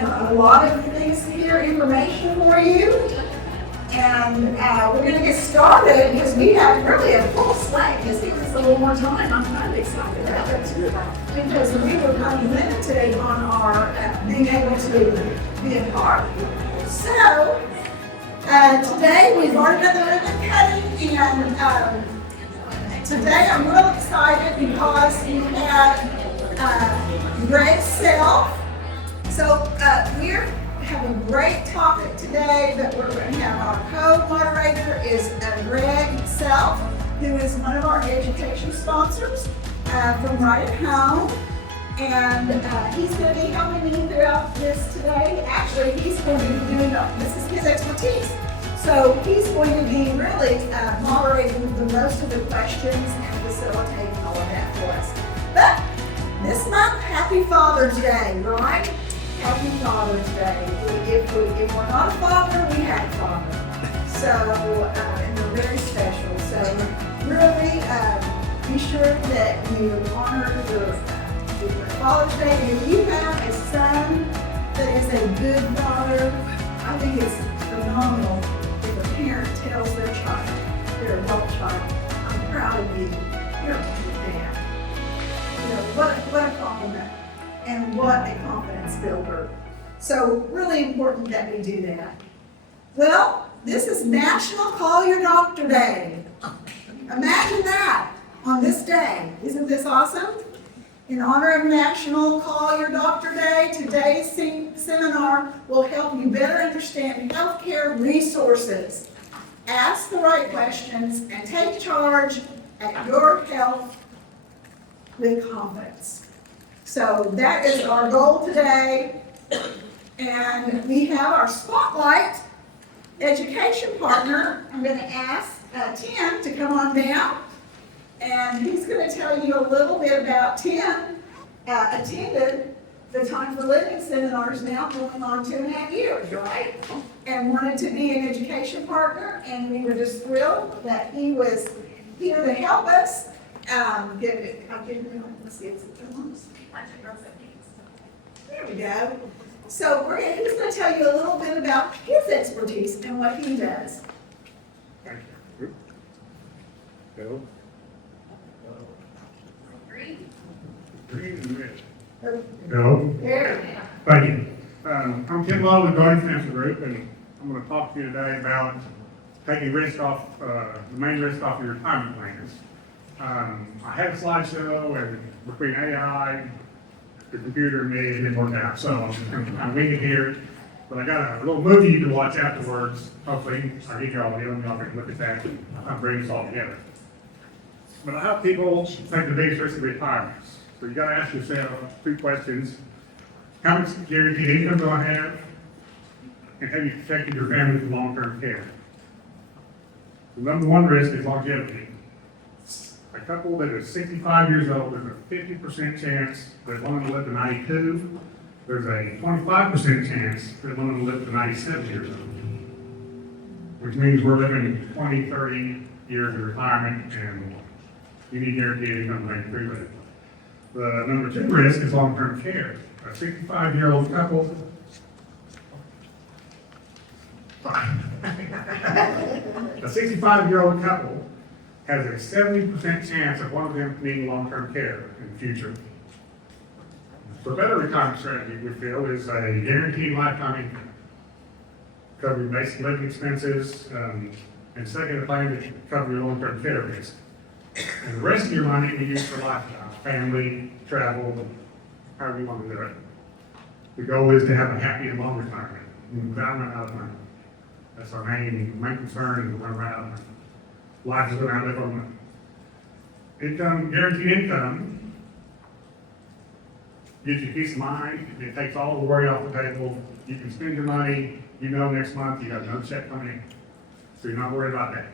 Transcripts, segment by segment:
have a lot of things here, information for you. And we're going to get started because we have really a full slate. Just give us a little more time. I'm kind of excited about that too. Because we were kind of limited on our being able to be a part. So, today we've already done the ribbon cutting, and today I'm real excited because we have Greg's self. So we have a great topic today that we're going to have. Our co-moderator is Greg Self, who is one of our education sponsors from Right at Home. And he's going to be helping me throughout this today. Actually, he's going to be doing, this is his expertise. So he's going to be really moderating the most of the questions and facilitating all of that for us. But this month, happy Father's Day, right? Happy Father's Day. If we're not a father, we have a father. So, and they're very special. So really be sure that you honor your Father's Day. If you have a son that is a good father, I think it's phenomenal if a parent tells their child, their adult child, I'm proud of you. You're a good dad. You know, what a compliment and what a confidence builder. So really important that we do that. Well, this is National Call Your Doctor Day. Imagine that on this day. Isn't this awesome? In honor of National Call Your Doctor Day, today's seminar will help you better understand healthcare resources. Ask the right questions and take charge at your health with confidence. So that is our goal today. And we have our spotlight education partner. I'm going to ask Tim to come on down. And he's going to tell you a little bit about Tim. Attended the Time for Living seminars now going on 2.5 years, right? And wanted to be an education partner. And we were just thrilled that he was here to help us. Let's see, there we go. So he's going to tell you a little bit about his expertise and what he does. Thank you. Go. Green and red. Go. There. Thank you. I'm Ken Lowe with Guardian Cancer Group, and I'm going to talk to you today about taking risk off, the main risk off your retirement plans. I had a slideshow, and between AI, the computer, and me, it didn't work out. So I'm winging here, but I got a little movie you can watch afterwards. Hopefully, I'll give you all the and y'all can look at that and I'll bring us all together. But I help people take the biggest risk of retirement. So you got to ask yourself 2 questions. How much guaranteed income do I have? And have you protected your family from long-term care? The number 1 risk is longevity. A couple that is 65 years old, there's a 50% chance that one will live to 92. There's a 25% chance that one will live to 97 years old. Which means we're living 20, 30 years of retirement, and you need guaranteed income to make it through that. The number 2 risk is long-term care. A 65-year-old couple. A 65-year-old couple has a 70% chance of one of them needing long-term care in the future. So a better retirement strategy, we feel, is a guaranteed lifetime income, covering basic living expenses, and second, a plan to cover your long-term care risk. And the rest of your money we use for lifestyle, family, travel, however you want to do it. The goal is to have a happy and long retirement, without running out of money. That's our main concern, is to run out of money. Life is going to outlive our money. Income, guaranteed income, gives you peace of mind. It takes all the worry off the table. You can spend your money. You know next month you got no check coming in, so you're not worried about that.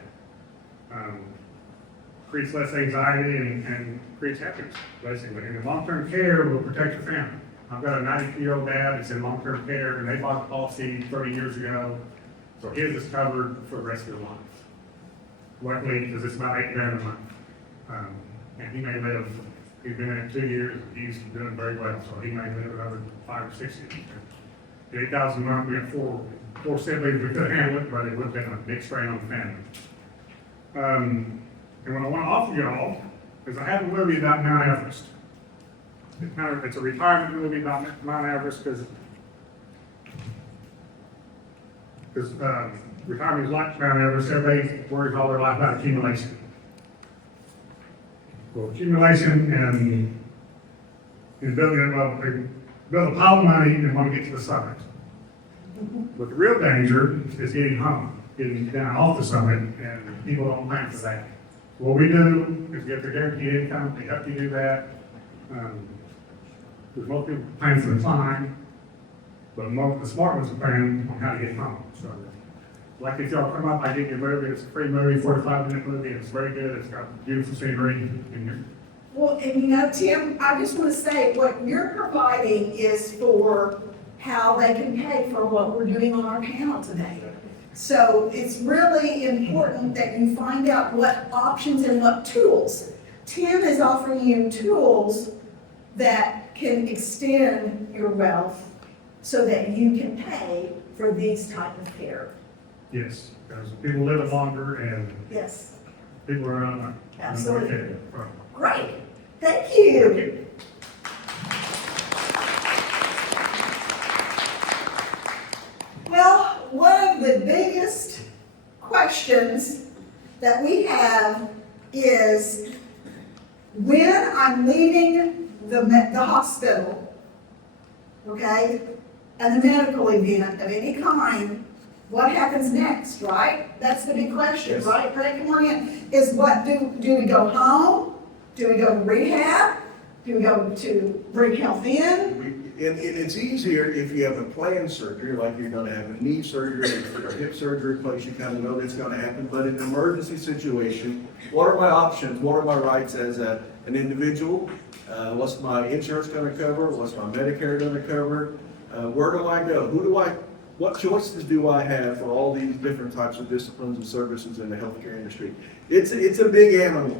Creates less anxiety and creates happiness, basically. And long-term care will protect your family. I've got a 92-year-old dad that's in long-term care, and they bought the policy 30 years ago, so his is covered for the rest of their life. Luckily, because it's about $8 grand a month. And he may live, he's been in it 2 years, and he's doing very well, so he may live another 5 or 6 years. At 8,000 a month, we have four siblings, we could handle it, but it would have been a big strain on the family. And what I want to offer y'all is I have a movie about Mount Everest. It's a retirement movie about Mount Everest because retirement is like Mount Everest. Everybody worries all their life about accumulation. Well, accumulation and building they build a pile of money and want to get to the summit. But the real danger is getting home, getting down off the summit, and people don't plan for that. What we do is get the guaranteed income, they help you do that. Because most people plan for the climb, but the smart ones are planning on how to get home. So, like if y'all come up, I give you a movie, it's a free movie, 45-minute movie, it's very good, it's got beautiful scenery in here. Well, and Tim, I just want to say, what you're providing is for how they can pay for what we're doing on our panel today. So it's really important that you find out what options and what tools. Tim is offering you tools that can extend your wealth so that you can pay for these type of care. Yes, because people live longer and Yes, people are on absolutely. Great, thank you. Well, one of the biggest questions that we have is when I'm leaving the hospital, okay, and the medical event of any kind, what happens next, right? That's the big question, Yes. right? Craig, come on in. Is what do we go home? Do we go to rehab? Do we go to bring health in? And it's easier if you have a planned surgery, like you're gonna have a knee surgery or a hip surgery place, you kind of know that's gonna happen. But in an emergency situation, what are my options? What are my rights as an individual? What's my insurance gonna cover? What's my Medicare gonna cover? Where do I go? What choices do I have for all these different types of disciplines and services in the healthcare industry? It's a big animal.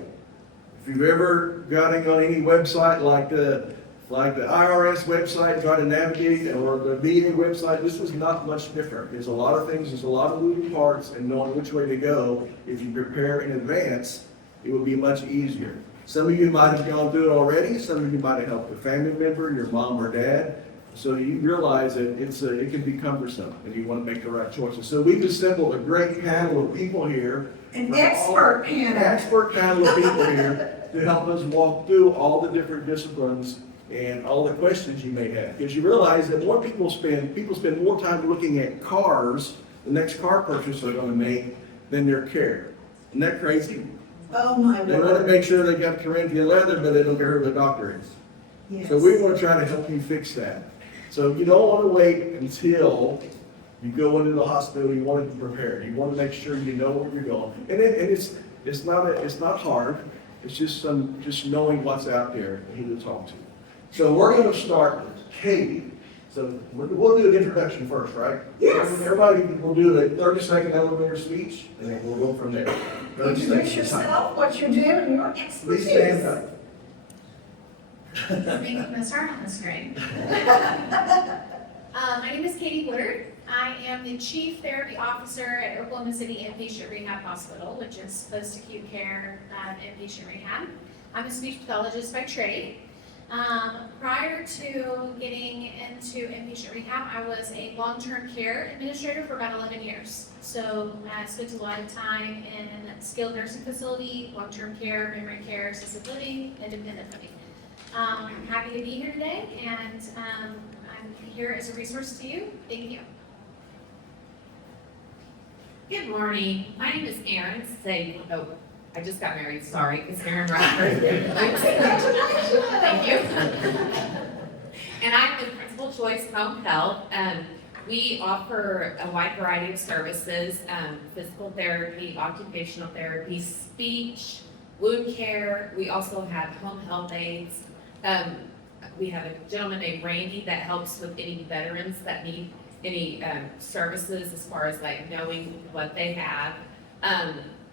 If you've ever gotten on any website like the IRS website, try to navigate, or the VA website, this was not much different. There's a lot of things, there's a lot of moving parts, and knowing which way to go, if you prepare in advance, it will be much easier. Some of you might have gone through it already, some of you might have helped a family member, your mom or dad, so you realize that it can be cumbersome, and you want to make the right choices. So we've assembled a great panel of people here. An expert panel. An expert panel of people here to help us walk through all the different disciplines and all the questions you may have. Because you realize that more people spend more time looking at cars, the next car purchase they're going to make, than their care. Isn't that crazy? Oh my They want to Lord. make sure they got Corinthian leather, but they don't care who the doctor is. Yes. So we want to try to help you fix that. So you don't want to wait until you go into the hospital. You want to be prepared. You want to make sure you know where you're going. And it's not hard. It's just knowing what's out there and who to talk to. So we're going to start with Katie. So we'll do an introduction first, right? Yes. Everybody will do a 30-second elevator speech, and then we'll go from there. 30 Introduce seconds. yourself, what you do, and your expertise. Please stand up. Making a start on the screen. My name is Katie Woodard. I am the Chief Therapy Officer at Oklahoma City Inpatient Rehab Hospital, which is post-acute care inpatient rehab. I'm a speech pathologist by trade. Prior to getting into inpatient rehab, I was a long-term care administrator for about 11 years. So I spent a lot of time in skilled nursing facility, long-term care, memory care, assisted living, independent living. I'm happy to be here today, and I'm here as a resource to you. Thank you. Good morning. My name is Erin. I just got married. Sorry, it's Erin Rockford. Thank you. And I'm with Principal Choice Home Health. We offer a wide variety of services: physical therapy, occupational therapy, speech, wound care. We also have home health aides. We have a gentleman named Randy that helps with any veterans that need any services as far as like knowing what they have.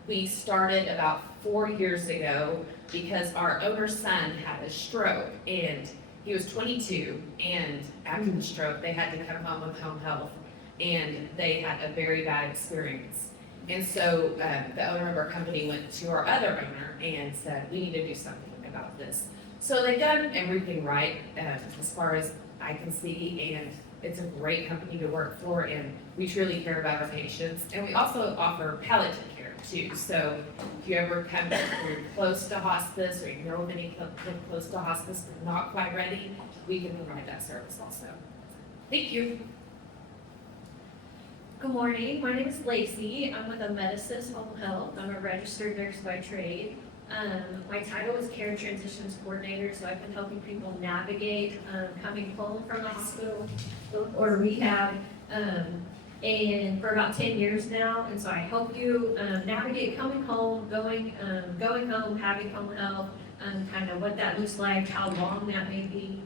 We started about 4 years ago because our owner's son had a stroke, and He was 22, and after the stroke, they had to come home with home health, and they had a very bad experience. And so the owner of our company went to our other owner and said, we need to do something about this. So they've done everything right as far as I can see, and it's a great company to work for, and we truly care about our patients. And we also offer palliative care too. So if you ever come you're close to hospice, or you know of any close to hospice but not quite ready, we can provide that service also. Thank you. Good morning, my name is Lacey. I'm with Amedisys Home Health. I'm a registered nurse by trade. My title is Care and Transitions Coordinator, so I've been helping people navigate coming home from the hospital or rehab and for about 10 years now. And so I help you navigate coming home, going home, having home health, kind of what that looks like, how long that may be.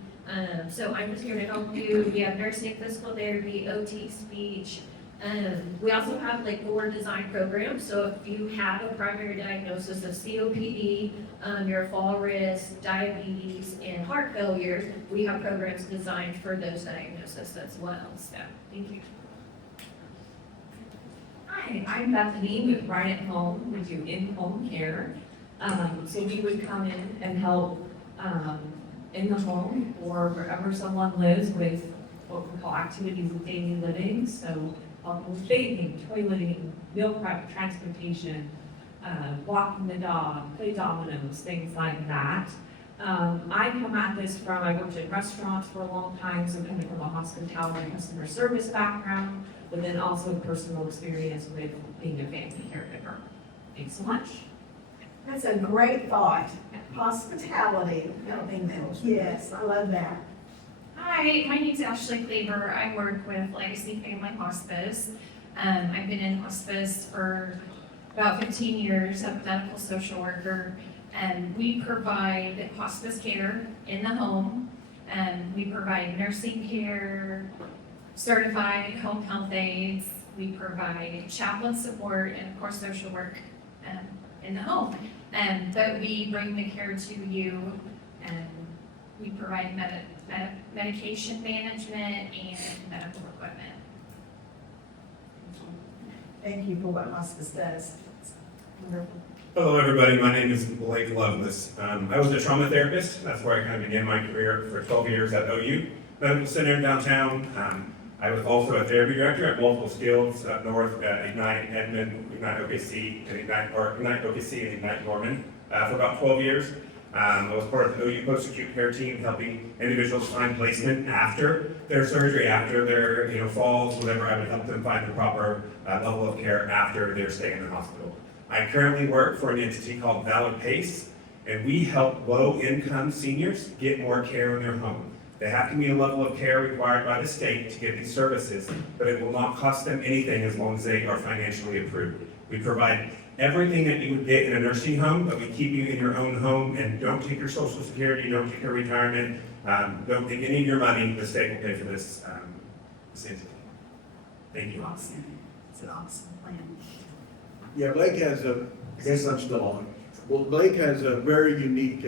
So I'm just here to help you. We have nursing, physical therapy, OT, speech. We also have like board design programs, so if you have a primary diagnosis of COPD, you're a fall risk, diabetes, and heart failure, we have programs designed for those diagnoses as well, so, thank you. Hi, I'm Bethany with Right at Home. We do in-home care. So we would come in and help in the home or wherever someone lives with what we call activities of daily living. So with bathing, toileting, meal prep, transportation, walking the dog, play dominoes, things like that. I come at this from, I worked in restaurants for a long time, so coming from a hospitality and customer service background, but then also personal experience with being a family caregiver. Thanks so much. That's a great thought. Hospitality, helping them. Yes, I love that. Hi, my name's Ashley Cleaver. I work with Legacy Family Hospice. I've been in hospice for about 15 years. I'm a medical social worker, and we provide hospice care in the home. We provide nursing care, certified home health aides. We provide chaplain support, and of course social work in the home. But we bring the care to you, and we provide medication management and medical equipment. Thank you for what hospice does. Wonderful. Hello, everybody. My name is Blake Lovelace. I was a trauma therapist. That's where I kind of began my career for 12 years at OU Medical Center in downtown. I was also a therapy director at multiple skills up north at Ignite Edmond, Ignite OKC, and Ignite OKC and Ignite Norman for about 12 years. I was part of the OU post-acute care team, helping individuals find placement after their surgery, after their falls, whatever. I would help them find the proper level of care after their stay in the hospital. I currently work for an entity called Valor Pace, and we help low-income seniors get more care in their home. They have to meet a level of care required by the state to get these services, but it will not cost them anything as long as they are financially approved. We provide everything that you would get in a nursing home, but we keep you in your own home and don't take your Social Security, don't take your retirement, don't take any of your money. The state will pay for this entity. Thank you. Awesome. It's an awesome plan. Yeah, Blake has I guess I'm still on. Well, Blake has a very unique,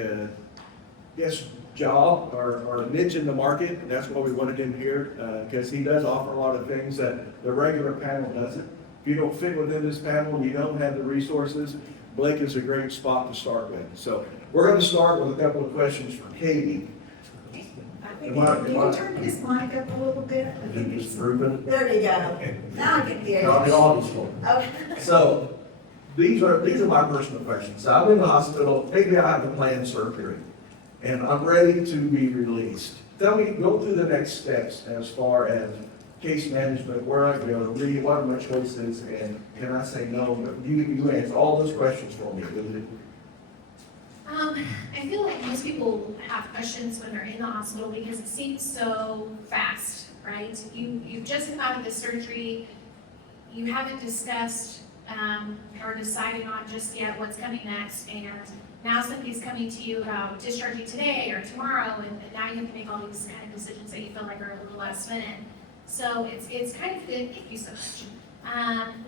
job or niche in the market, and that's why we wanted him here, because he does offer a lot of things that the regular panel doesn't. If you don't fit within this panel and you don't have the resources, Blake is a great spot to start with. So we're going to start with a couple of questions for Katie. I think you can turn his mic up a little bit. I think it's proven. There you go. Now I can hear you. Okay. So these are my personal questions. So I'm in the hospital, maybe I have a planned surgery, and I'm ready to be released. Tell me, go through the next steps as far as case management, where I go, really, what are my choices, and can I say no? You answer all those questions for me. I feel like most people have questions when they're in the hospital because it seems so fast, right? You've just come out of the surgery, you haven't discussed or decided on just yet what's coming next, and now somebody's coming to you about discharging today or tomorrow, and now you have to make all these kind of decisions that you feel like are a little last minute. So it's kind of good, thank you so much,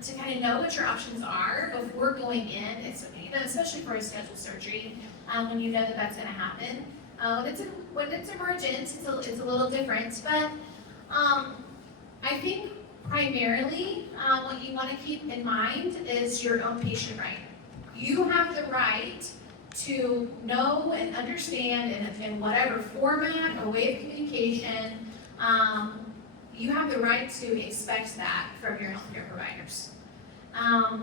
to kind of know what your options are before going in, especially for a scheduled surgery, when you know that that's going to happen. When it's emergent, it's a little different, but, I think primarily, what you wanna keep in mind is your own patient right. You have the right to know and understand in whatever format or way of communication, you have the right to expect that from your healthcare providers.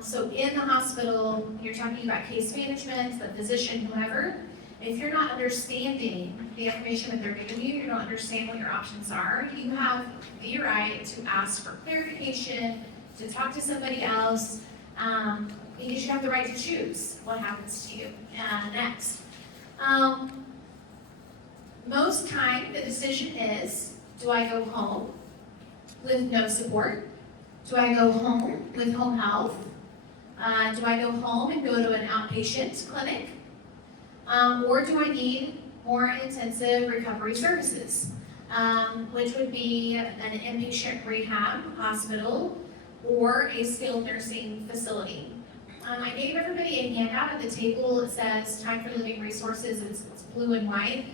So in the hospital, you're talking about case management, the physician, whoever. If you're not understanding the information that they're giving you, you don't understand what your options are, you have the right to ask for clarification, to talk to somebody else, because you have the right to choose what happens to you next. Most time, the decision is, do I go home with no support? Do I go home with home health? Do I go home and go to an outpatient clinic? Or do I need more intensive recovery services, which would be an inpatient rehab hospital or a skilled nursing facility. I gave everybody a handout at the table. It says time for living resources. It's blue and white.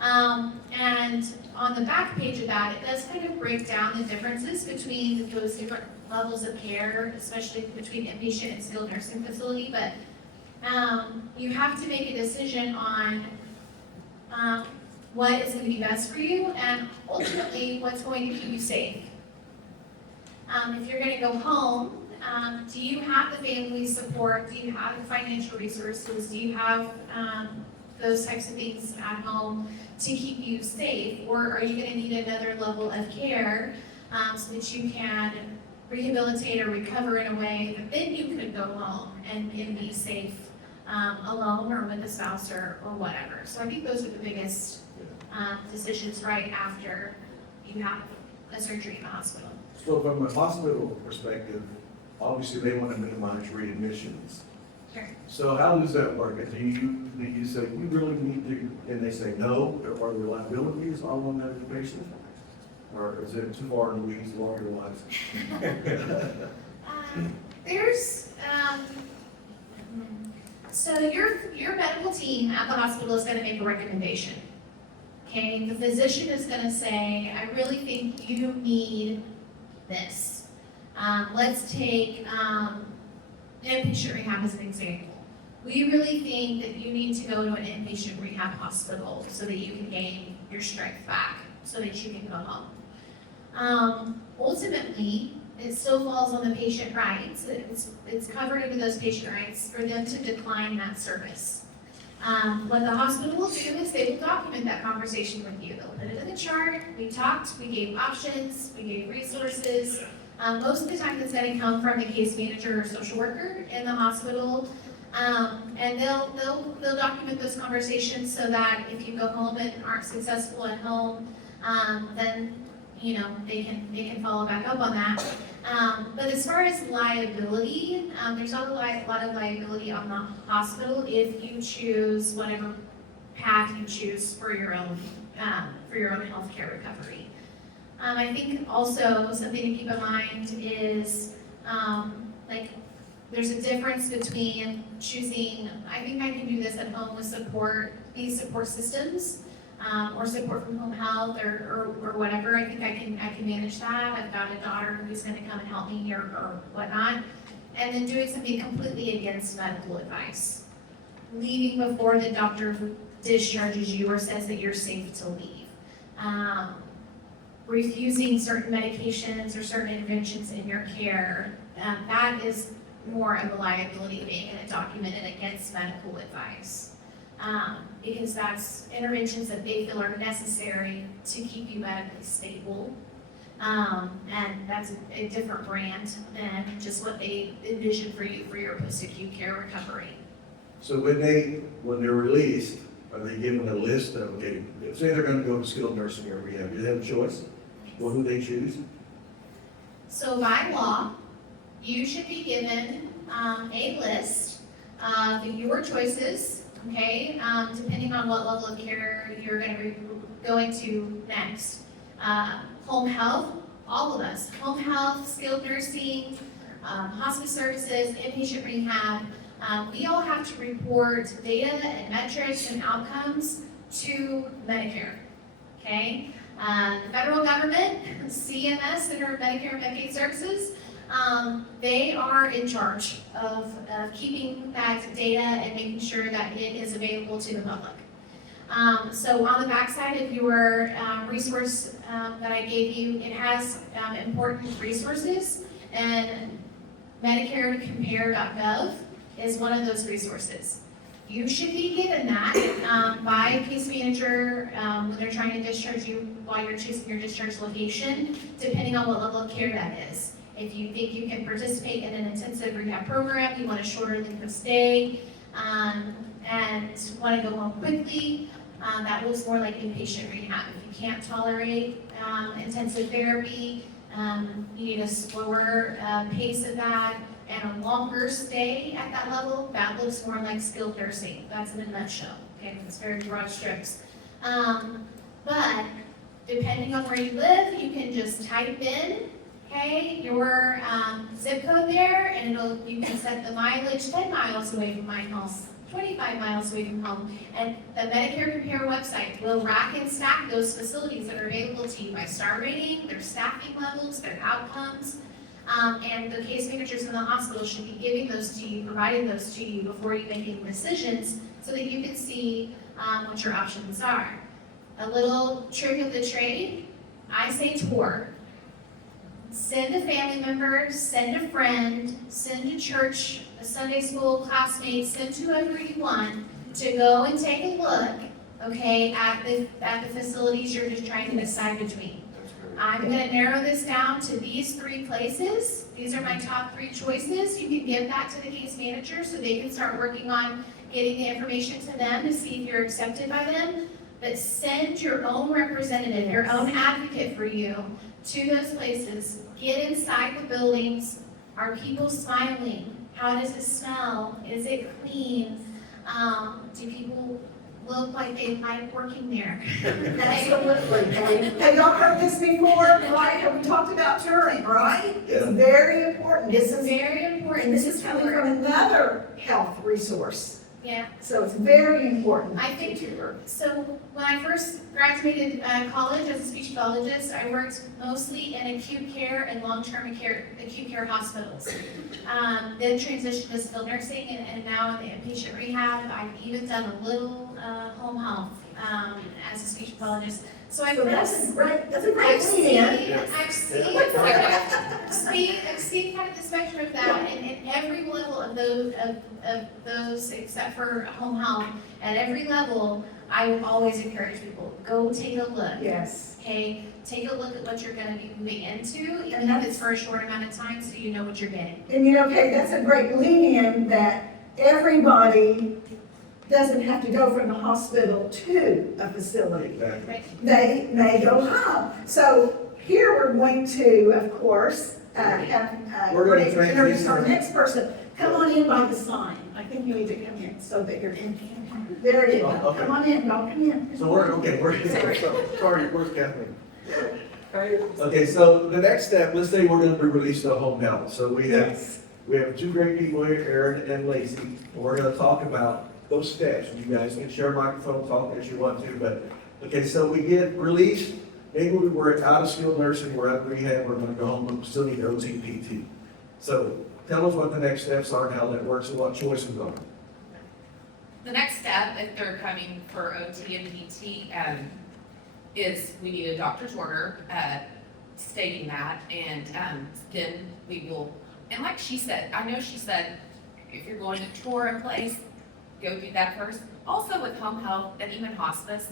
And on the back page of that, it does kind of break down the differences between those different levels of care, especially between inpatient and skilled nursing facility. But you have to make a decision on what is going to be best for you and ultimately what's going to keep you safe. If you're going to go home, do you have the family support? Do you have the financial resources? Do you have those types of things at home to keep you safe? Or are you going to need another level of care so that you can rehabilitate or recover in a way that then you could go home and be safe alone or with a spouse or whatever? So I think those are the biggest decisions right after you have a surgery in the hospital. So from a hospital perspective, obviously they want to minimize readmissions. Sure. So how does that work? Do you say, you really need to, and they say no, are there liabilities on that patient? Or is it too far in the weeds, longer lives? So your medical team at the hospital is gonna make a recommendation. Okay, the physician is gonna say, I really think you need this. Let's take inpatient rehab as an example. We really think that you need to go to an inpatient rehab hospital so that you can gain your strength back, so that you can go home. Ultimately, it still falls on the patient rights. It's covered under those patient rights for them to decline that service. What the hospital will do is they will document that conversation with you. They'll put it in the chart. We talked, we gave options, we gave resources. Most of the time it's going to come from the case manager or social worker in the hospital. And they'll document those conversations so that if you go home and aren't successful at home, then they can follow back up on that. But as far as liability, there's not a lot of liability on the hospital if you choose whatever path you choose for your own healthcare recovery. I think also something to keep in mind is there's a difference between choosing, I think I can do this at home with these support systems, or support from home health or whatever. I think I can manage that. I've got a daughter who's gonna come and help me or whatnot. And then doing something completely against medical advice. Leaving before the doctor discharges you or says that you're safe to leave. Refusing certain medications or certain interventions in your care, that is more of a liability being documented against medical advice. Because that's interventions that they feel are necessary to keep you medically stable. And that's a different brand than just what they envision for you for your post-acute care recovery. So when they're released, are they given a list of, okay, say they're gonna go to skilled nursing or rehab, do they have a choice? Well, who they choose? So by law, you should be given a list of your choices, okay, depending on what level of care you're going to be going to next. Home health, all of us, home health, skilled nursing, hospice services, inpatient rehab, we all have to report data and metrics and outcomes to Medicare, okay? The federal government, CMS, Center for Medicare and Medicaid Services, they are in charge of keeping that data and making sure that it is available to the public. So on the backside of your resource that I gave you, it has important resources, and MedicareCompare.gov is one of those resources. You should be given that by a case manager when they're trying to discharge you while you're choosing your discharge location, depending on what level of care that is. If you think you can participate in an intensive rehab program, you want a shorter length of stay, and want to go home quickly, that looks more like inpatient rehab. If you can't tolerate intensive therapy, you need a slower pace of that and a longer stay at that level, that looks more like skilled nursing. That's in a nutshell, okay? It's very broad strokes. But depending on where you live, you can just type in, okay, your zip code there, and you can set the mileage 10 miles away from my house, 25 miles away from home, and the Medicare Compare website will rack and stack those facilities that are available to you by star rating, their staffing levels, their outcomes, and the case managers in the hospital should be giving those to you, providing those to you before you make any decisions so that you can see what your options are. A little trick of the trade, I say tour. Send a family member, send a friend, send a church, a Sunday school classmate, send whoever you want to go and take a look, okay, at the facilities you're just trying to decide between. I'm gonna narrow this down to these 3 places. These are my top 3 choices. You can give that to the case manager so they can start working on getting the information to them to see if you're accepted by them. But send your own representative, your own advocate for you to those places. Get inside the buildings. Are people smiling? How does it smell? Is it clean? Do people look like they like working there? Absolutely. Have y'all heard this before? Right? Have we talked about touring, right? It's very important. This is Very important. And this is coming from another health resource. Yeah. So it's very important. I think so. When I first graduated college as a speech pathologist, I worked mostly in acute care and long-term acute care hospitals. Then transitioned to skilled nursing, and now in the inpatient rehab. I've even done a little home health as a speech pathologist. So I've That's a great I've lead-in. seen kind of the spectrum of that, and every level of those, except for home health, at every level, I would always encourage people, go take a look. Yes. Okay, take a look at what you're gonna be moving into, even if it's for a short amount of time, so you know what you're getting. And okay, that's a great lead-in that everybody doesn't have to go from the hospital to a facility. Exactly. They go home. So here we're going to, of course, have, We're going to introduce our transition. next person. Come on in by the sign. I think you need to come in so that you're in. There it is. Oh, okay. Come on in, y'all come in. So sorry, where's Kathleen? Okay, so the next step, let's say we're gonna be released to home health. So we have Yes. 2 great people here, Aaron and Lacey. And we're gonna talk about those steps. You guys can share microphone, talk as you want to, but, okay, so we get released. Maybe we were out of skilled nursing, we're out of rehab, we're gonna go home, but we still need OTPT. So tell us what the next steps are and how that works and what choices are. The next step, if they're coming for OT and PT, is we need a doctor's order stating that, and then we will, and like she said, I know she said, if you're going to tour a place, go do that first. Also with home health and even hospice,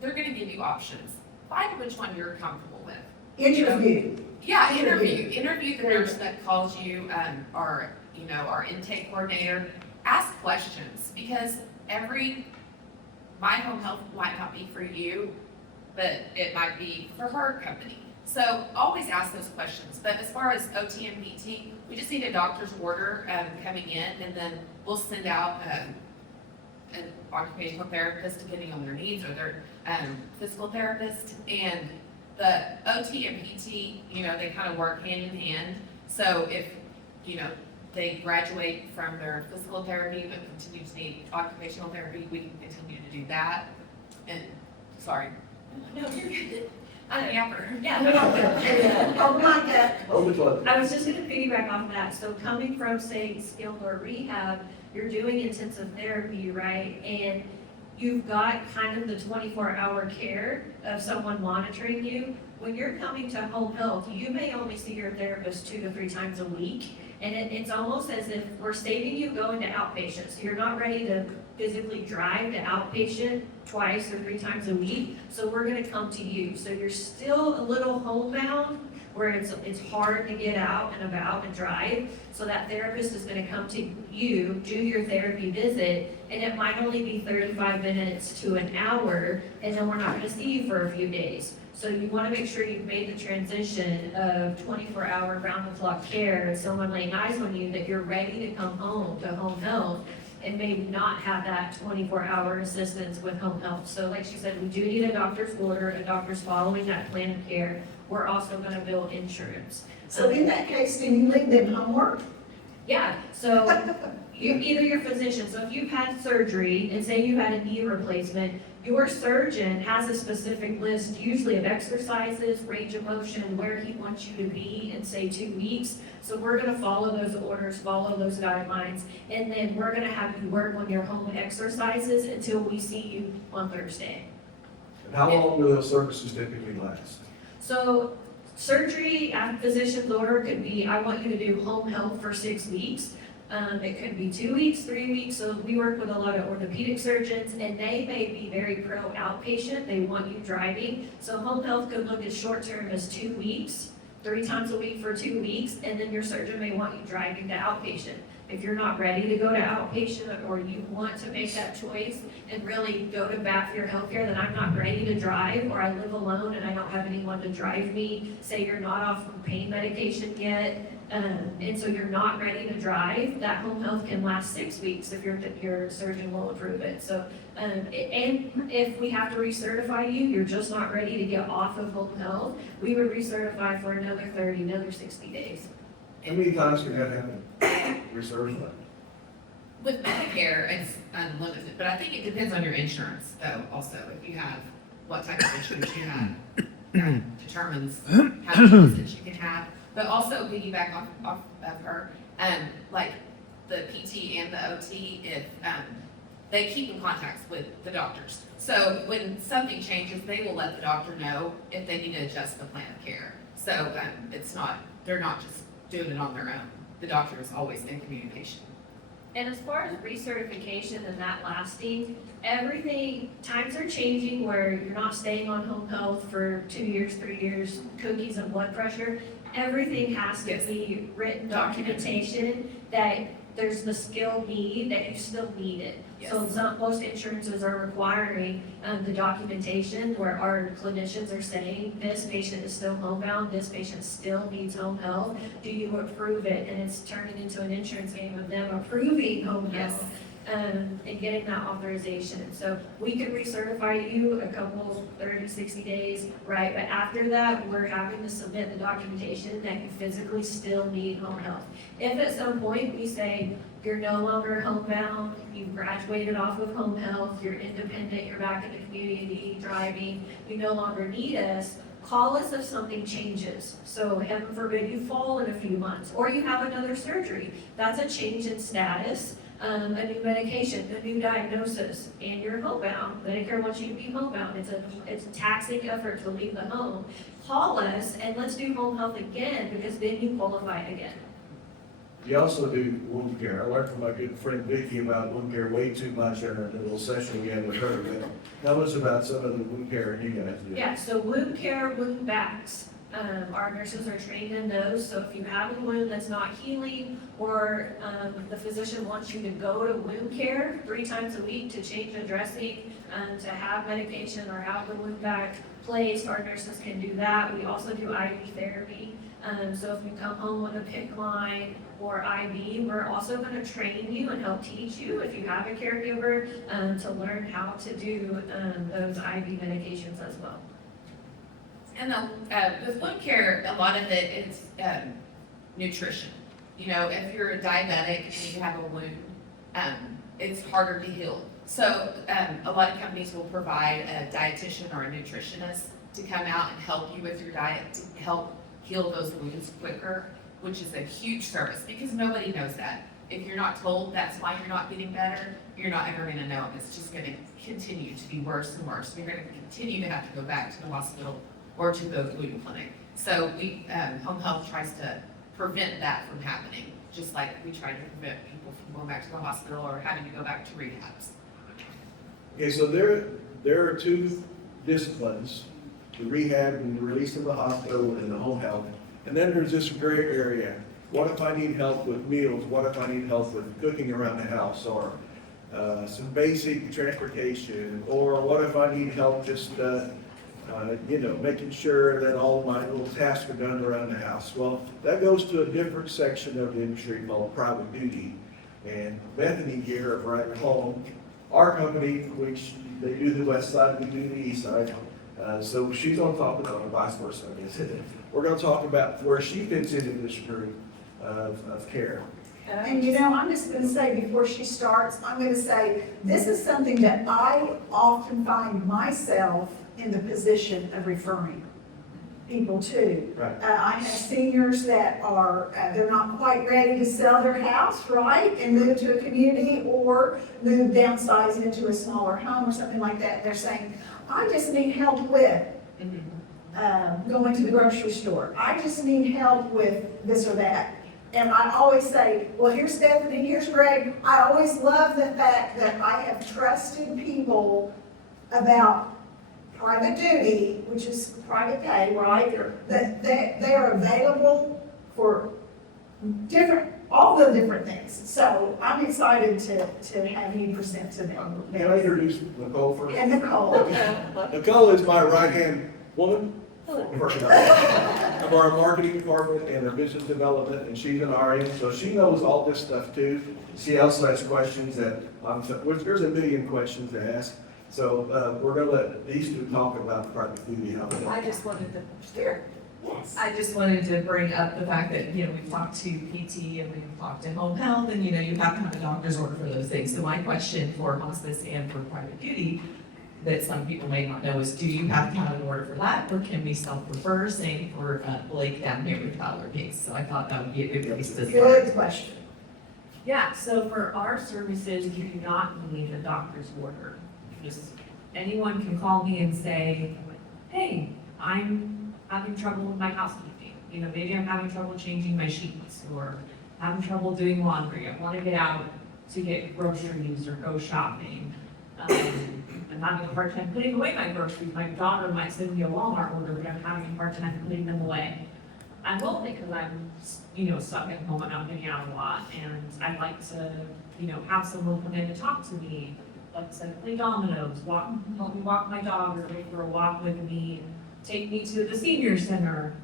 they're gonna give you options. Find which one you're comfortable with. Interview. Yeah, interview the nurse that calls you, our intake coordinator. Ask questions, because my home health might not be for you, but it might be for her company. So always ask those questions. But as far as OT and PT, we just need a doctor's order coming in, and then we'll send out an occupational therapist depending on their needs, or their physical therapist. And the OT and PT, they kind of work hand in hand. So if they graduate from their physical therapy but continue to need occupational therapy, we can continue to do that. And, sorry. No, you're good. I'm a yapper. Yeah. Oh, like that. Oh, which one? I was just gonna piggyback off that, so coming from, say, skilled or rehab, you're doing intensive therapy, right? And you've got kind of the 24-hour care of someone monitoring you. When you're coming to home health, you may only see your therapist 2 to 3 times a week. And it's almost as if we're saving you going to outpatient. So you're not ready to physically drive to outpatient 2 or 3 times a week. So we're gonna come to you. So you're still a little homebound, where it's hard to get out and about and drive. So that therapist is gonna come to you, do your therapy visit, and it might only be 35 minutes to an hour, and then we're not gonna see you for a few days. So you wanna make sure you've made the transition of 24-hour round-the-clock care and someone laying eyes on you, that you're ready to come home to home health and maybe not have that 24-hour assistance with home health. So like she said, we do need a doctor's order, a doctor's following that plan of care. We're also gonna bill insurance. So in that case, do you leave them homework? Yeah, so either your physician, so if you've had surgery and say you had a knee replacement, your surgeon has a specific list, usually of exercises, range of motion, where he wants you to be in, say, 2 weeks. So we're gonna follow those orders, follow those guidelines, and then we're gonna have you work on your home exercises until we see you on Thursday. And how long do those services typically last? So surgery at physician's order could be, I want you to do home health for 6 weeks. It could be 2 weeks, 3 weeks. So we work with a lot of orthopedic surgeons, and they may be very pro outpatient. They want you driving. So home health could look as short term as 2 weeks, 3 times a week for 2 weeks, and then your surgeon may want you driving to outpatient. If you're not ready to go to outpatient, or you want to make that choice and really go to bat for your healthcare, that I'm not ready to drive, or I live alone and I don't have anyone to drive me, say you're not off of pain medication yet, and so you're not ready to drive, that home health can last 6 weeks if your surgeon will approve it. So, and if we have to recertify you, you're just not ready to get off of home health, we would recertify for another 30, another 60 days. How many times can that happen? Recertified? With Medicare, it's unlimited, but I think it depends on your insurance though, also, if you have, what type of insurance you have. That determines how many visits you can have, but also piggyback off of her, like the PT and the OT, if, they keep in contact with the doctors. So when something changes, they will let the doctor know if they need to adjust the plan of care. So, they're not just doing it on their own. The doctor is always in communication. And as far as recertification and that lasting, everything, times are changing where you're not staying on home health for 2 years, 3 years, cookies and blood pressure. Everything has to Yes. be written documentation that there's the skill need, that you still need it. So most insurances are requiring the documentation where our clinicians are saying, this patient is still homebound, this patient still needs home health. Do you approve it? And it's turning into an insurance game of them approving home health. And getting that authorization. So we could recertify you a couple, 30, 60 days, right? But after that, we're having to submit the documentation that you physically still need home health. If at some point we say, you're no longer homebound, you've graduated off of home health, you're independent, you're back in the community, driving, you no longer need us, call us if something changes. So heaven forbid you fall in a few months, or you have another surgery. That's a change in status. A new medication, a new diagnosis, and you're homebound. Medicare wants you to be homebound. It's a taxing effort to leave the home. Call us and let's do home health again, because then you qualify again. You also do wound care. I learned from my good friend Vicki about wound care way too much in our little session we had with her. But tell us about some of the wound care you guys do. Yeah, so wound care, wound backs. Our nurses are trained in those, so if you have a wound that's not healing, or the physician wants you to go to wound care 3 times a week to change the dressing, to have medication or have the wound back placed, our nurses can do that. We also do IV therapy. So if you come home with a PICC line or IV, we're also going to train you and help teach you, if you have a caregiver, to learn how to do those IV medications as well. And with wound care, a lot of it is nutrition. You know, if you're a diabetic and you have a wound, it's harder to heal. So a lot of companies will provide a dietitian or a nutritionist to come out and help you with your diet to help heal those wounds quicker, which is a huge service because nobody knows that. If you're not told that's why you're not getting better, you're not ever going to know. It's just going to continue to be worse and worse. You're going to continue to have to go back to the hospital or to the wound clinic. So we, home health tries to prevent that from happening, just like we try to prevent people from going back to the hospital or having to go back to rehabs. Okay, so there are two disciplines, the rehab and the release from the hospital and the home health. And then there's this gray area. What if I need help with meals? What if I need help with cooking around the house or some basic transportation? Or what if I need help just, making sure that all of my little tasks are done around the house? Well, that goes to a different section of the industry called private duty. And Bethany here at Right Home, our company, which they do the west side, we do the east side. So she's on top of it, vice versa, I guess. We're going to talk about where she fits into this group of care. And I'm just going to say before she starts, I'm going to say, this is something that I often find myself in the position of referring people to. Right. I have seniors that are, they're not quite ready to sell their house, right? And move to a community or move downsize into a smaller home or something like that. They're saying, I just need help with going to the grocery store. I just need help with this or that. And I always say, well, here's Stephanie, here's Greg. I always love the fact that I have trusted people about private duty, which is private pay, right? That they are available for all the different things. So I'm excited to have you present to them. Can I introduce Nicole first? And Nicole. Nicole is my right-hand woman of our marketing department and our business development, and she's an RN, so she knows all this stuff too. She also has questions there's a million questions to ask. So we're gonna let these two talk about private duty. I just wanted to, Here. Yes. I just wanted to bring up the fact that, we've talked to PT and we've talked to home health and, you have to have a doctor's order for those things. So my question for hospice and for private duty that some people may not know is, do you have to have an order for that or can we self-refer? Same for Blake down here with Tyler case. So I thought that would be a good place to start. Good question. Yeah, so for our services, you do not need a doctor's order. Just anyone can call me and say, hey, I'm having trouble with my housekeeping. Maybe I'm having trouble changing my sheets or having trouble doing laundry. I want to get out to get groceries or go shopping. I'm having a hard time putting away my groceries. My daughter might send me a Walmart order, but I'm having a hard time putting them away. I won't because I'm, stuck at home and not getting out a lot. And I'd like to, have someone come in and talk to me. Like I said, play dominoes, help me walk my dog or go for a walk with me, take me to the senior center,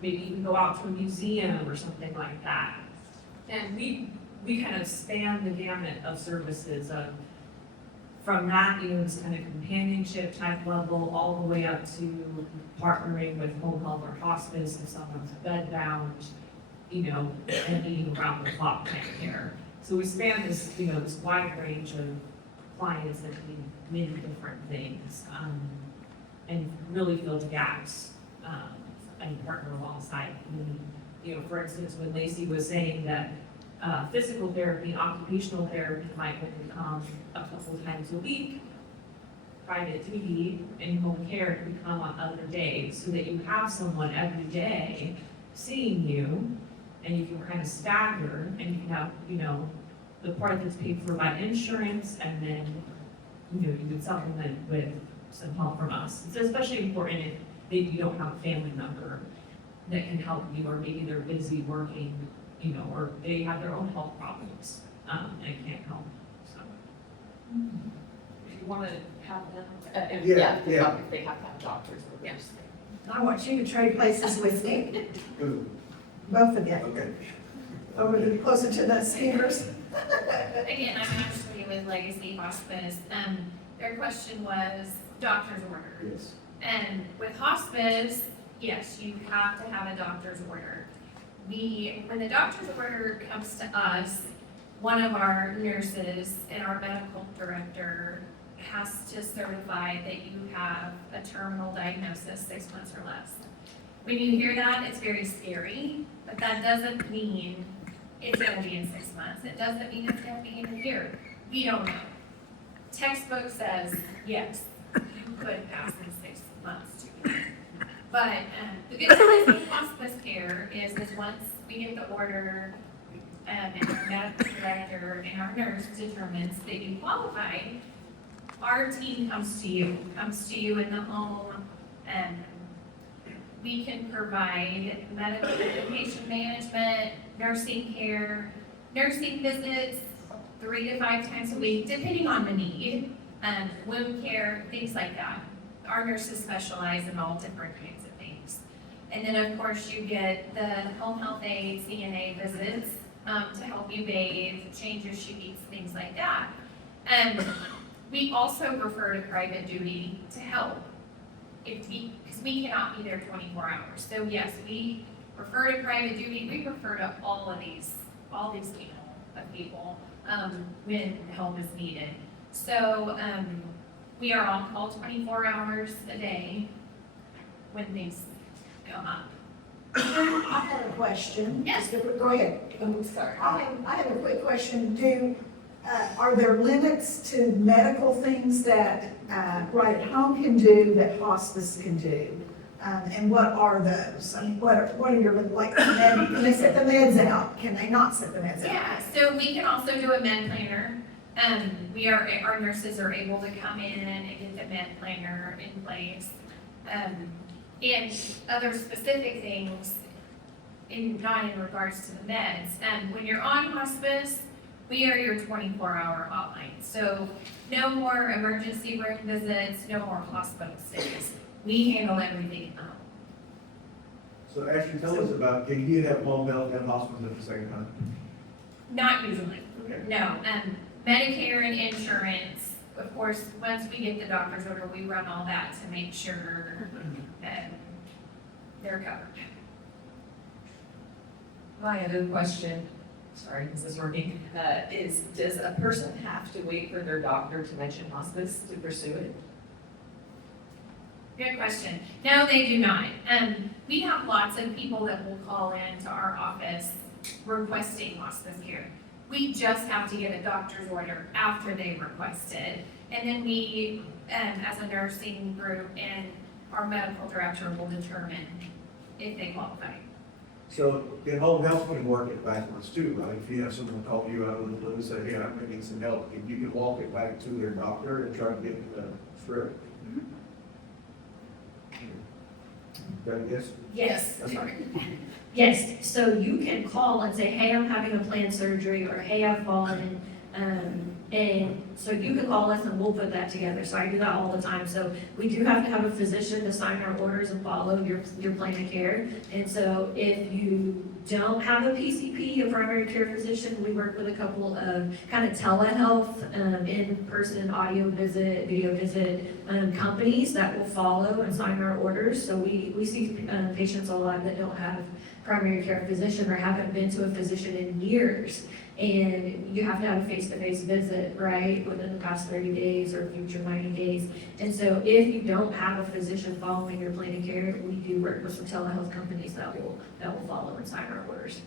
maybe even go out to a museum or something like that. And we kind of span the gamut of services from that, it's kind of companionship type level, all the way up to partnering with home health or hospice if someone's bedbound, and needing around the clock kind of care. So we span this, this wide range of clients that need many different things, and really fill the gaps, and partner alongside me. For instance, when Lacey was saying that physical therapy, occupational therapy might only come a couple times a week, private duty and home care can come on other days, so that you have someone every day seeing you, and you can kind of stagger, and you can have, the part that's paid for by insurance, and then, you would supplement with some help from us. It's especially important if maybe you don't have a family member that can help you, or maybe they're busy working, or they have their own health problems, and can't help, so. If you want to have them, If they have to have doctors. yes. I want you to trade places with me, Who? both of you, Okay. closer to the seniors. Again, I'm Ashley with Legacy Hospice. Their question was doctor's order. Yes. And with hospice, yes, you have to have a doctor's order. when the doctor's order comes to us, one of our nurses and our medical director has to certify that you have a terminal diagnosis 6 months or less. When you hear that, it's very scary, but that doesn't mean it's gonna be in 6 months. It doesn't mean it's gonna be in a year. We don't know. Textbook says, yes, you could pass in 6 months to a year. But the good thing with hospice care is once we get the order, and our medical director and our nurse determines that you qualify, our team comes to you in the home, and we can provide medical and patient management, nursing care, nursing visits 3 to 5 times a week, depending on the need, wound care, things like that. Our nurses specialize in all different kinds of things. And then, of course, you get the home health aide, CNA visits to help you bathe, change your sheets, things like that. And we also refer to private duty to help because we cannot be there 24 hours. So yes, we refer to private duty. We refer to all these people when help is needed. So we are on call 24 hours a day when things come up. I have a question. Yes. Go ahead. I'm sorry. I have a quick question. Are there limits to medical things that right at home can do that hospice can do? And what are those? I mean, what are your, like, can they set the meds out? Can they not set the meds out? Yeah, so we can also do a med planner. Our nurses are able to come in and get the med planner in place. And other specific things, not in regards to the meds. When you're on hospice, we are your 24-hour hotline. So no more emergency room visits, no more hospital stays. We handle everything at home. So Ashley, tell us about, can you have home health and hospital at the same time? Not usually, Okay. no. Medicare and insurance, of course, once we get the doctor's order, we run all that to make sure they're covered. My other question, sorry, is this working? Is, does a person have to wait for their doctor to mention hospice to pursue it? Good question. No, they do not. We have lots of people that will call in to our office requesting hospice care. We just have to get a doctor's order after they request it. And then we, as a nursing group and our medical director will determine if they qualify. So in home health, we can work it backwards too, right? If you have someone call you out of the blue and say, hey, I'm gonna need some help, you can walk it back to their doctor and try to get them through it. Good, yes? Yes. That's right. Yes, so you can call and say, hey, I'm having a planned surgery, or hey, I've fallen, and so you can call us and we'll put that together. So I do that all the time. So we do have to have a physician to sign our orders and follow your plan of care. And so if you don't have a PCP, a primary care physician, we work with a couple of kind of telehealth, in-person audio visit, video visit companies that will follow and sign our orders. So we see patients a lot that don't have primary care physician or haven't been to a physician in years. And you have to have a face-to-face visit, right, within the past 30 days or future 90 days. And so if you don't have a physician following your plan of care, we do work with some telehealth companies that will follow and sign our orders.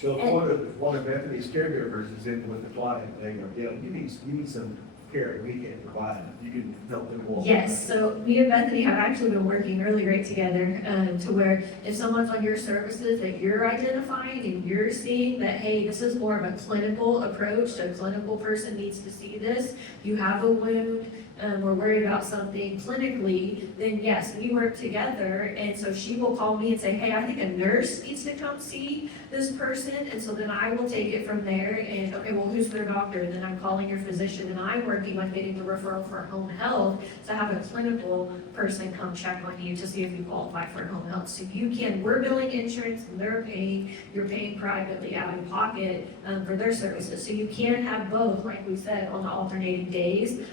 So if one of Bethany's caregivers is in with the client, they go, yeah, you need some care we can provide, you can help them walk. Yes, so me and Bethany have actually been working really great together to where if someone's on your services that you're identifying and you're seeing that, hey, this is more of a clinical approach, a clinical person needs to see this, you have a wound, we're worried about something clinically, then yes, we work together. And so she will call me and say, hey, I think a nurse needs to come see this person. And so then I will take it from there and, okay, well, who's their doctor? And then I'm calling your physician and I'm working on getting the referral for home health to have a clinical person come check on you to see if you qualify for home health. So we're billing insurance, they're paying, you're paying privately out of pocket for their services. So you can have both, like we said, on the alternating days,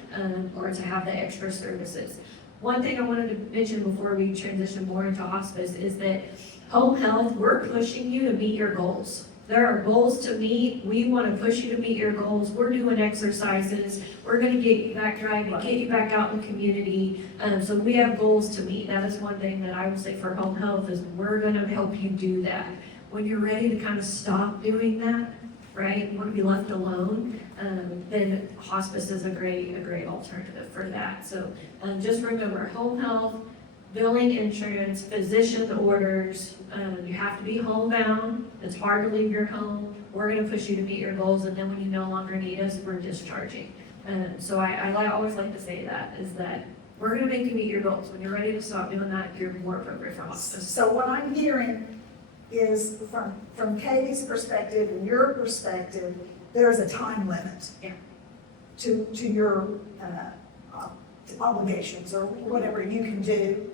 or to have the extra services. One thing I wanted to mention before we transition more into hospice is that Home health, we're pushing you to meet your goals. There are goals to meet. We want to push you to meet your goals. We're doing exercises. We're going to get you back driving, get you back out in the community. So we have goals to meet. That is one thing that I will say for home health is we're going to help you do that. When you're ready to kind of stop doing that, right, you want to be left alone, then hospice is a great alternative for that. So just remember, home health, billing insurance, physician orders, you have to be homebound, it's hard to leave your home, we're gonna push you to meet your goals, and then when you no longer need us, we're discharging. So I always like to say that, is that we're gonna make you meet your goals. When you're ready to stop doing that, you're more appropriate for hospice. So what I'm hearing is from Katie's perspective and your perspective, there's a time limit. Yeah. To your obligations or whatever you can do.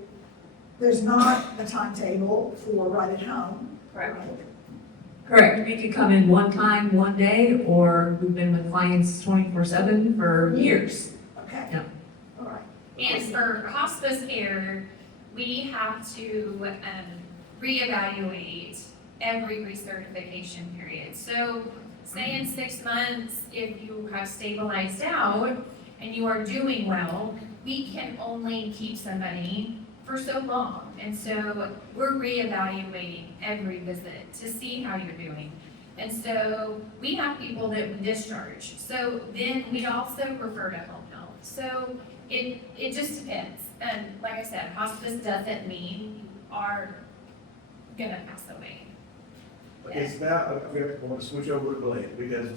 There's not a timetable for right at home. Correct. Correct, we could come in one time, one day, or we've been with clients 24/7 for years. Okay. Yeah. All right. And for hospice care, we have to reevaluate every recertification period. So say in 6 months, if you have stabilized out and you are doing well, we can only keep somebody for so long. And so we're reevaluating every visit to see how you're doing. And so we have people that we discharge. So then we also refer to home health. So it just depends. And like I said, hospice doesn't mean you are gonna pass away. It's now, I want to switch over to Blake, because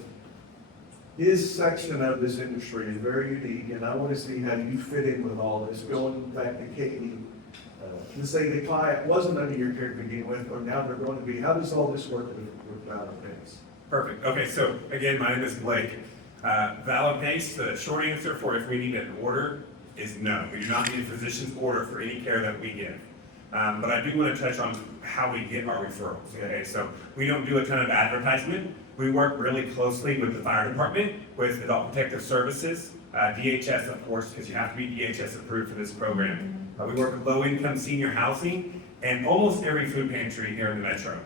his section of this industry is very unique, and I want to see how you fit in with all this. Going back to Katie, to say the client wasn't under your care to begin with, or now they're going to be, how does all this work with valid pace? Perfect. Okay, so again, my name is Blake. Valid pace, the short answer for if we need an order is no. We do not need a physician's order for any care that we give. But I do want to touch on how we get our referrals. Okay, so we don't do a ton of advertisement. We work really closely with the fire department, with Adult Protective Services, DHS, of course, because you have to be DHS approved for this program. We work with low-income senior housing and almost every food pantry here in the metro.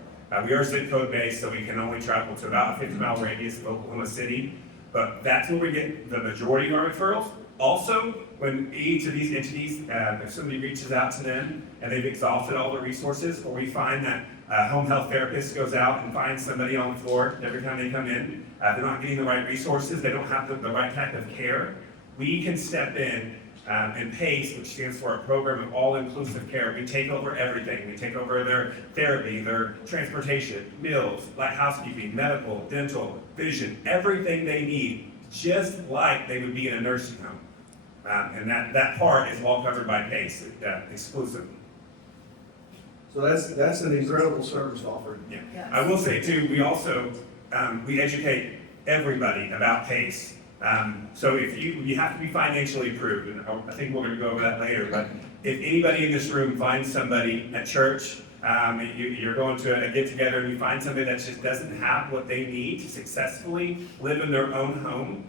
We are zip code based, so we can only travel to about a 50-mile radius of Oklahoma City, but that's where we get the majority of our referrals. Also, when each of these entities, if somebody reaches out to them and they've exhausted all the resources, or we find that a home health therapist goes out and finds somebody on the floor every time they come in, they're not getting the right resources, they don't have the right type of care, we can step in and PACE, which stands for a program of all-inclusive care. We take over everything. We take over their therapy, their transportation, meals, light housekeeping, medical, dental, vision, everything they need, just like they would be in a nursing home. And that part is all covered by PACE, exclusively. So that's an incredible service offered. Yeah. Yes. I will say too, we also, we educate everybody about PACE. So if you have to be financially approved, and I think we're gonna go over that later, but if anybody in this room finds somebody at church, you're going to a get together and you find somebody that just doesn't have what they need to successfully live in their own home,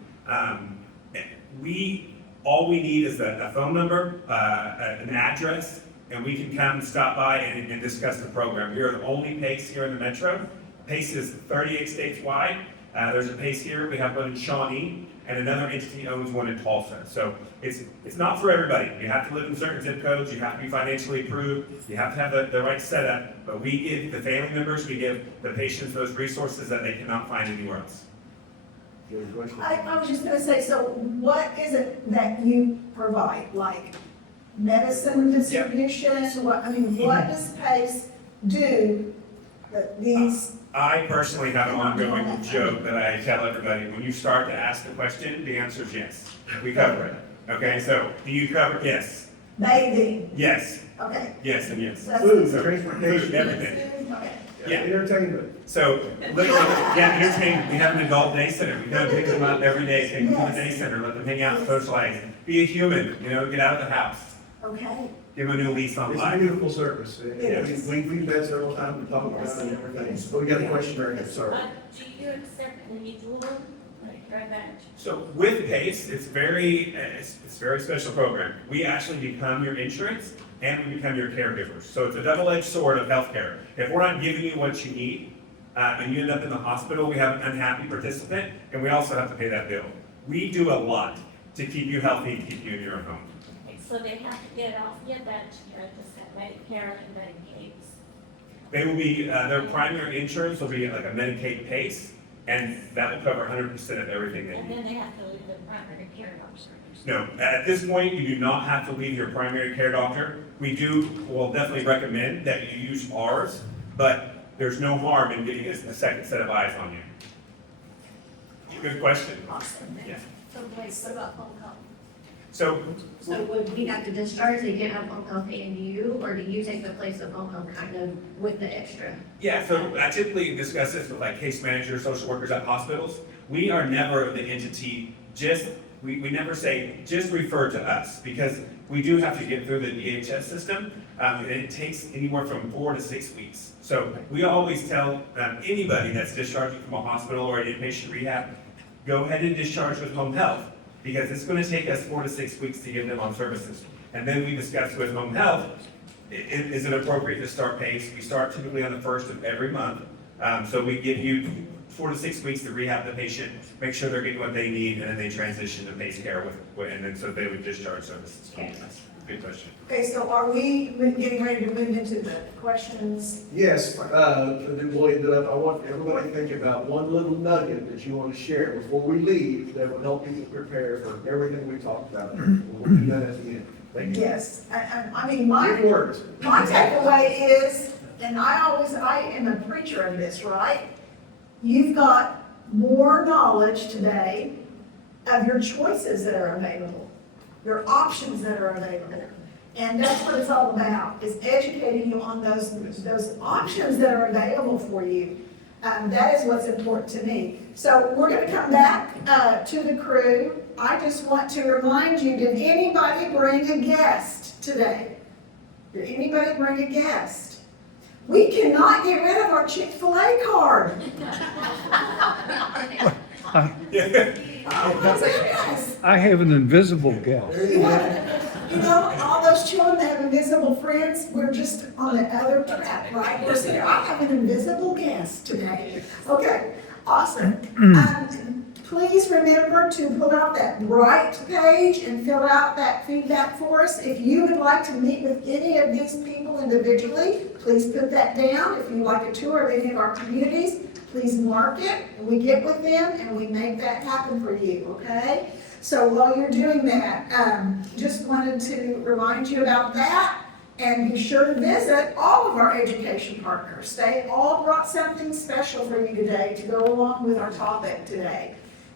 all we need is a phone number, an address, and we can come stop by and discuss the program. We are the only PACE here in the metro. PACE is 38 states wide. There's a PACE here, we have one in Shawnee, and another entity owns one in Tulsa. So it's not for everybody. You have to live in certain zip codes, you have to be financially approved, you have to have the right setup, but we give the family members, we give the patients those resources that they cannot find anywhere else. I was just gonna say, so what is it that you provide, like medicine distribution? What does PACE do that these? I personally have an ongoing joke that I tell everybody. When you start to ask the question, the answer is yes. We cover it. Okay, so do you cover? Yes. Bathing, Yes. okay. Yes and yes. That's- Food, So, transportation. food, everything. Okay. Yeah. Entertainment. So, literally, yeah, entertainment. We have an adult day center. We go pick them up every day, take them to the day center, let them hang out, socialize, be a human, get out of the house, Okay. give them a new lease on It's a life. beautiful service. is. We've met several times to talk about it and everything. So we got a question right here, sorry. Do you accept individual So with PACE, it's a very special program. We actually become your insurance and we become your caregivers. So it's a double-edged sword of healthcare. If we're not giving you what you need, and you end up in the hospital, we have an unhappy participant, and we also have to pay that bill. We do a lot to keep you healthy, to keep you in your own home. So they have to get off your bench here, just have Medicare and Medicaid. They will be, their primary insurance will be like a Medicaid PACE, and that will cover 100% of everything they And need. then they have to leave the primary care doctor. No, at this point, you do not have to leave your primary care doctor. Will definitely recommend that you use ours, but there's no harm in getting a second set of eyes on you. Good question. Awesome. Yeah. So Blaze, what about home health? So, So would we have to discharge, they can have home health and you, or do you take the place of home health kind of with the extra? yeah, so I typically discuss this with like case managers, social workers at hospitals. We are never the entity, we never say, just refer to us, because we do have to get through the DHS system, and it takes anywhere from 4 to 6 weeks. So we always tell anybody that's discharging from a hospital or an inpatient rehab, go ahead and discharge with home health, because it's gonna take us 4 to 6 weeks to get them on services. And then we discuss with home health, is it appropriate to start PACE? We start typically on the 1st of every month. So we give you 4 to 6 weeks to rehab the patient, make sure they're getting what they need, and then they transition to PACE care and then so they would discharge services. Good question. Okay, so are we getting ready to move into the questions? Yes, for the employee, that I want everybody to think about one little nugget that you want to share before we leave that will help you prepare for everything we talked about. We'll do that at the end. Thank you. Yes, I mean, my Good words. takeaway is, and I am a preacher of this, right? You've got more knowledge today of your choices that are available, your options that are available. And that's what it's all about, is educating you on those options that are available for you. That is what's important to me. So we're gonna come back to the crew. I just want to remind you, did anybody bring a guest today? Did anybody bring a guest? We cannot get rid of our Chick-fil-A card. Oh my goodness. I have an invisible guest. There you go. You know, all those children that have invisible friends, we're just on the other track, right? We're saying, I have an invisible guest today. Okay, awesome. Please remember to pull out that right page and fill out that feedback for us. If you would like to meet with any of these people individually, please put that down. If you'd like a tour of any of our communities, please mark it, and we get with them and we make that happen for you, okay? So while you're doing that, just wanted to remind you about that, and be sure to visit all of our education partners. They all brought something special for you today to go along with our topic today.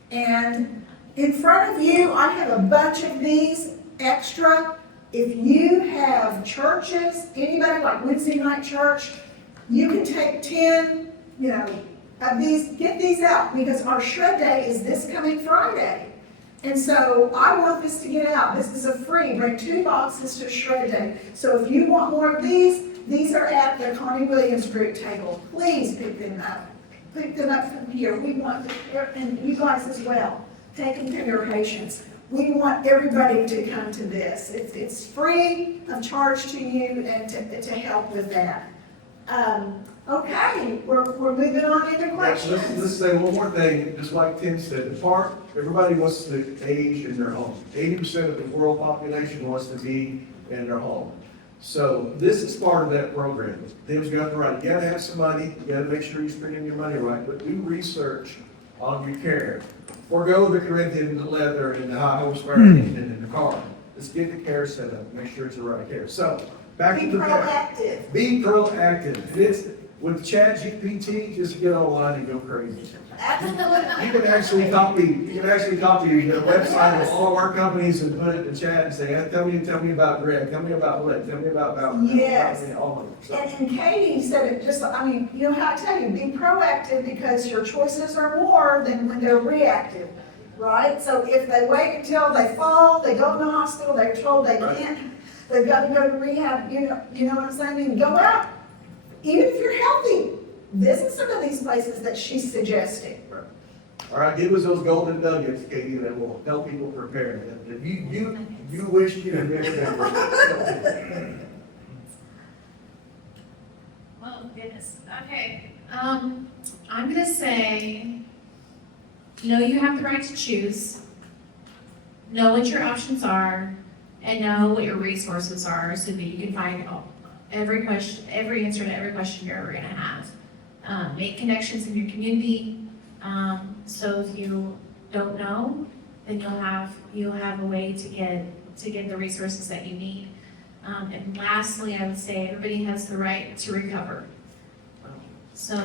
And in front of you, I have a bunch of these extra. If you have churches, anybody like Wednesday night church, you can take 10, of these, get these out, because our shred day is this coming Friday. And so I want this to get out. This is a free, bring 2 boxes to shred day. So if you want more of these are at the Connie Williams group table. Please pick them up. Pick them up from here. We want, and you guys as well, take them to your patients. We want everybody to come to this. It's free of charge to you and to help with that. Okay, we're moving on into questions. Let's say one more thing, just like Tim said, everybody wants to age in their home. 80% of the world population wants to be in their home. So this is part of that program. Tim's got it right. You gotta have some money, you gotta make sure you're spending your money right, but do research on your care. Forgo the Corinthian leather and the high horsepower engine in the car. Let's get the care set up, make sure it's the right care. So, back Be to the proactive. Be proactive. With ChatGPT, just get online and go crazy. Absolutely. You can actually copy the website of all of our companies and put it in the chat and say, tell me about Greg, tell me about Blake, tell me about Val. Yes. All of them. So, And Katie said it just, you know how I tell you, be proactive because your choices are more than when they're reactive, right? So if they wait until they fall, they go to the hospital, they're told they can't, they've got to go to rehab, you know what I'm saying? I mean, go out, even if you're healthy, visit some of these places that she's suggesting. All right, give us those golden nuggets, Katie, that will help people prepare. If you wish you had been a member. Oh, goodness. Okay. I'm gonna say, know you have the right to choose, know what your options are, and know what your resources are so that you can find every answer to every question you're ever gonna have. Make connections in your community. So if you don't know, then you'll have a way to get the resources that you need. And lastly, I would say everybody has the right to recover. So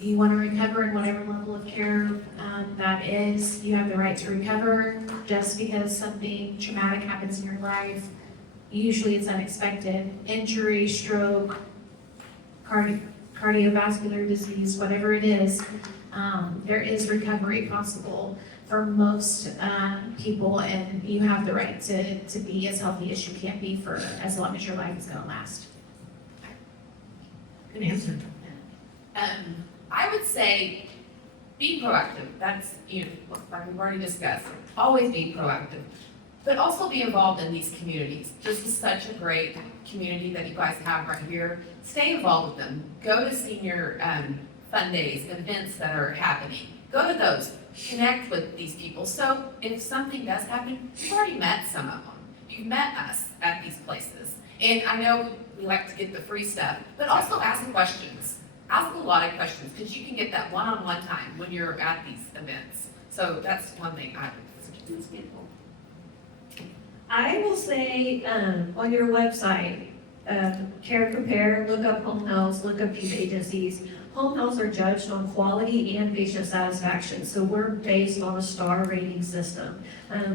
you want to recover in whatever level of care that is, you have the right to recover. Just because something traumatic happens in your life, usually it's unexpected. Injury, stroke, cardiovascular disease, whatever it is, there is recovery possible for most people, and you have the right to be as healthy as you can be for as long as your life is going to last. Good answer. I would say be proactive. That's, like we've already discussed, always be proactive. But also be involved in these communities. This is such a great community that you guys have right here. Stay involved with them. Go to senior fun days, events that are happening. Go to those. Connect with these people. So if something does happen, you've already met some of them. You've met us at these places. And I know we like to get the free stuff, but also ask questions. Ask a lot of questions, because you can get that one-on-one time when you're at these events. So that's one thing I would suggest. I will say, on your website, Care and Compare, look up home health, look up youth agencies. Home health are judged on quality and patient satisfaction, so we're based on a star rating system.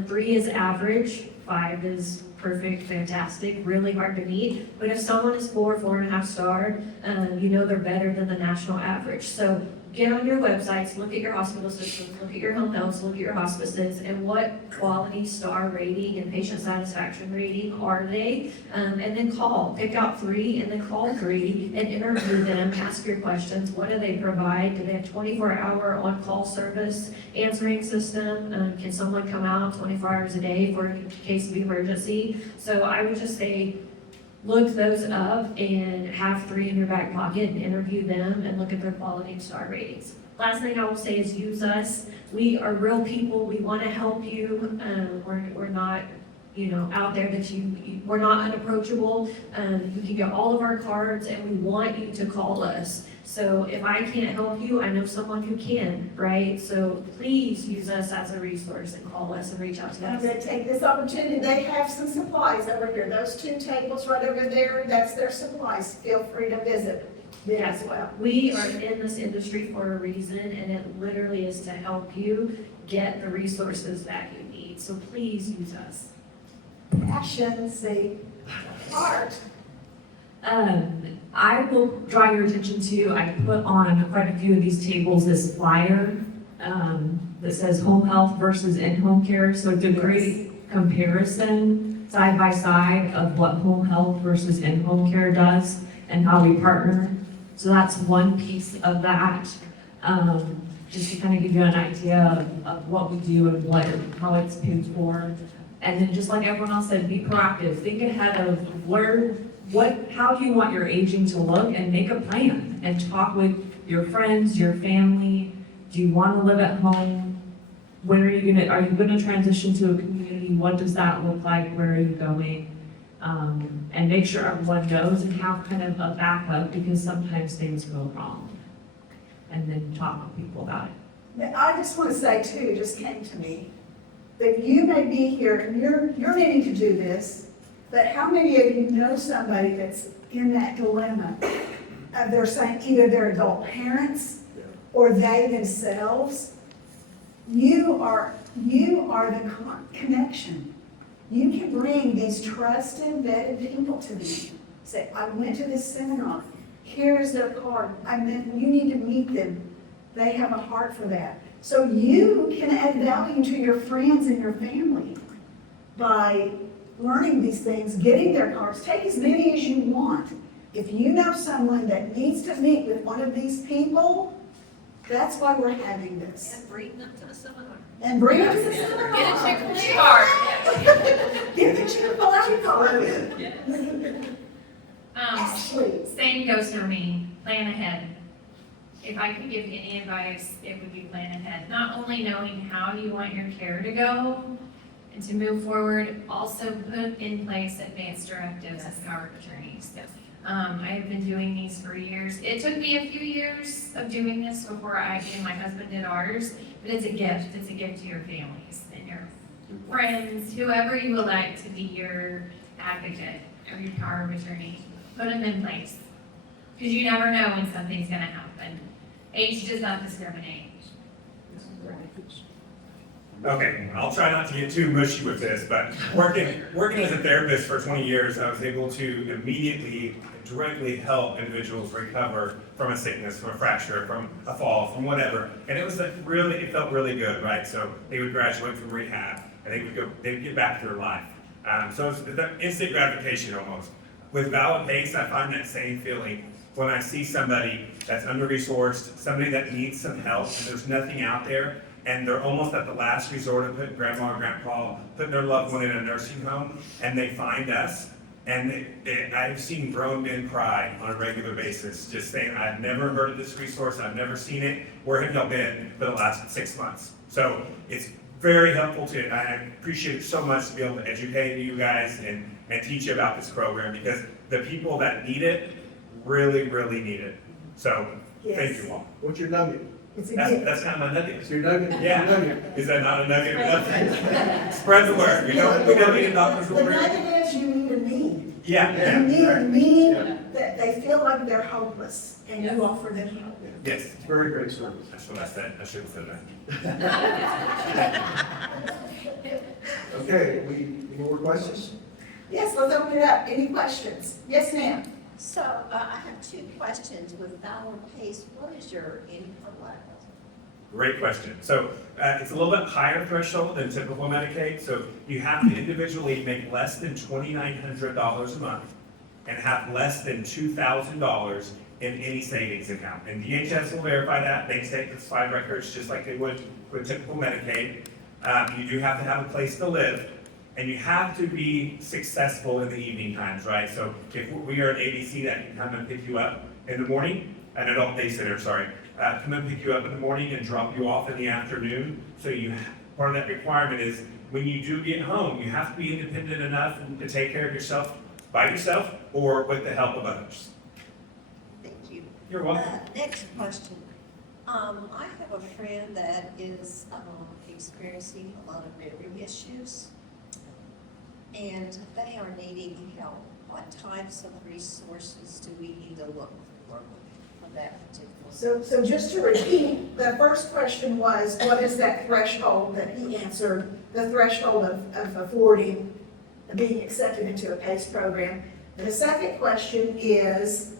3 is average, 5 is perfect, fantastic, really hard to meet. But if someone is 4.5 star, they're better than the national average. So get on your websites, look at your hospital systems, look at your home health, look at your hospices, and what quality star rating and patient satisfaction rating are they? And then pick out 3 and then call 3 and interview them, ask your questions. What do they provide? Do they have 24-hour on-call service answering system? Can someone come out 24 hours a day for a case of emergency? So I would just say, look those up and have 3 in your back pocket and interview them and look at their quality and star ratings. Last thing I will say is use us. We are real people. We want to help you. We're not, out there that we're not unapproachable. You can get all of our cards, and we want you to call us. So if I can't help you, I know someone who can, right? So please use us as a resource and call us and reach out to I'm us. going to take this opportunity, they have some supplies over here, those 2 tables right over there, that's their supplies, feel free to visit them as well. We are in this industry for a reason, and it literally is to help you get the resources that you need. So please use us. Passion, see, heart. I will draw your attention to, I put on quite a few of these tables this flyer that says home health versus in-home care. So it's a great comparison side by side of what home health versus in-home care does and how we partner. So that's one piece of that, just to kind of give you an idea of what we do and how it's paid for. And then just like everyone else said, be proactive. Think ahead of how do you want your aging to look, and make a plan and talk with your friends, your family. Do you want to live at home? Are you gonna transition to a community? What does that look like? Where are you going? And make sure everyone knows and have kind of a backup, because sometimes things go wrong. And then talk with people about it. I just want to say too, just came to me, that you may be here and you're needing to do this, but how many of you know somebody that's in that dilemma? They're saying either they're adult parents or they themselves. You are the connection. You can bring these trusted, vetted people to them. Say, I went to this seminar. Here is their card. You need to meet them. They have a heart for that. So you can add value to your friends and your family by learning these things, getting their cards. Take as many as you want. If you know someone that needs to meet with one of these people, That's why we're having this. And bring them to the seminar. And bring them to the seminar. Get a Chick-fil-A card. Get the Chick-fil-A card. Ashley. Same goes for me, plan ahead. If I could give any advice, it would be plan ahead. Not only knowing how you want your care to go and to move forward, also put in place advanced directives as power of attorneys. I have been doing these for years. It took me a few years of doing this before I and my husband did ours, but it's a gift. It's a gift to your families and your friends, whoever you would like to be your advocate or your power of attorney. Put them in place. Because you never know when something's gonna happen. Age does not discriminate. Okay, I'll try not to get too mushy with this, but working as a therapist for 20 years, I was able to immediately, directly help individuals recover from a sickness, from a fracture, from a fall, from whatever. And it was like really, it felt really good, right? So they would graduate from rehab and they would get back to their life. So it's instant gratification almost. With Valid Pace, I find that same feeling when I see somebody that's under-resourced, somebody that needs some help, and there's nothing out there, and they're almost at the last resort of putting grandma or grandpa, putting their loved one in a nursing home, and they find us. And I've seen grown men cry on a regular basis, just saying, I've never heard of this resource, I've never seen it. Where have y'all been for the last 6 months? So it's very helpful I appreciate it so much to be able to educate you guys and teach you about this program, because the people that need it really, really need it. So, thank you all. What's your nugget? It's a gift. That's kind of my nugget. It's your nugget? Yeah. Your nugget. Is that not a nugget? Spread the word. We don't need a doctor's The order. nugget is you need a need. Yeah, You need yeah. a need that they feel like they're hopeless and you offer them hope. Yes, It's very great service. that's what I said. I should have said that. Okay, any more questions? Yes, let's open it up. Any questions? Yes, ma'am. So, I have two questions. With Valor Pace, what is your income level? Great question. So it's a little bit higher threshold than typical Medicaid. So you have to individually make less than $2,900 a month and have less than $2,000 in any savings account. And DHS will verify that. Bank statements, 5 records, just like they would with typical Medicaid. You do have to have a place to live. And you have to be successful in the evening times, right? So if we are an ADC that can come and pick you up in the morning, an adult day center, sorry, come and pick you up in the morning and drop you off in the afternoon. So part of that requirement is when you do get home, you have to be independent enough to take care of yourself by yourself or with the help of others. Thank you. You're welcome. Next question. I have a friend that is experiencing a lot of memory issues, and they are needing help. What types of resources do we need to look for that particular? So just to repeat, the first question was, what is that threshold that he answered, the threshold of affording, being accepted into a PACE program? The second question is,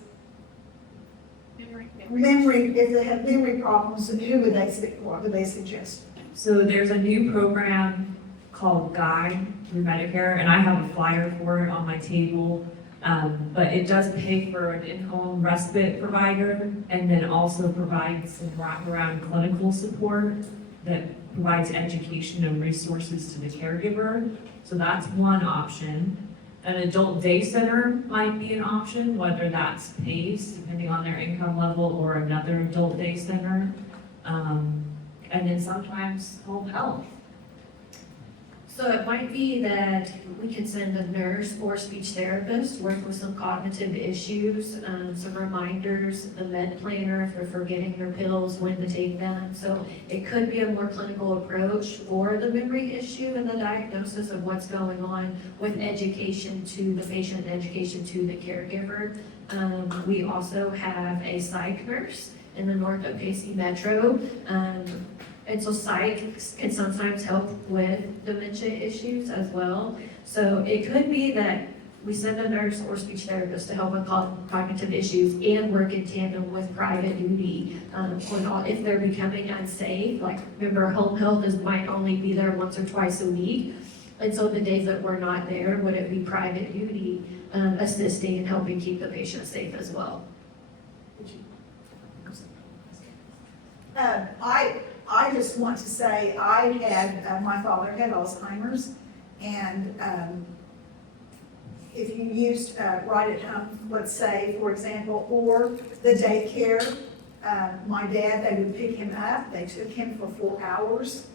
memory, if they have memory problems, and who would they what would they suggest? So there's a new program called Guide through Medicare, and I have a flyer for it on my table. But it does pay for an in-home respite provider, and then also provides some wraparound clinical support that provides education and resources to the caregiver. So that's one option. An adult day center might be an option, whether that's PACE, depending on their income level, or another adult day center. And then sometimes home health. So it might be that we can send a nurse or speech therapist, work with some cognitive issues, some reminders, the med planner if they're forgetting their pills, when to take them. So it could be a more clinical approach for the memory issue and the diagnosis of what's going on with education to the patient, education to the caregiver. We also have a psych nurse in the North O'Pacey Metro. And so psych can sometimes help with dementia issues as well. So it could be that we send a nurse or speech therapist to help with cognitive issues and work in tandem with private duty. If they're becoming unsafe, like remember home health might only be there once or twice a week. And so the days that we're not there, would it be private duty assisting and helping keep the patient safe as well? I just want to say, I had, my father had Alzheimer's, and, if you used, right at home, let's say, for example, or the daycare, my dad, they would pick him up, they took him for 4 hours,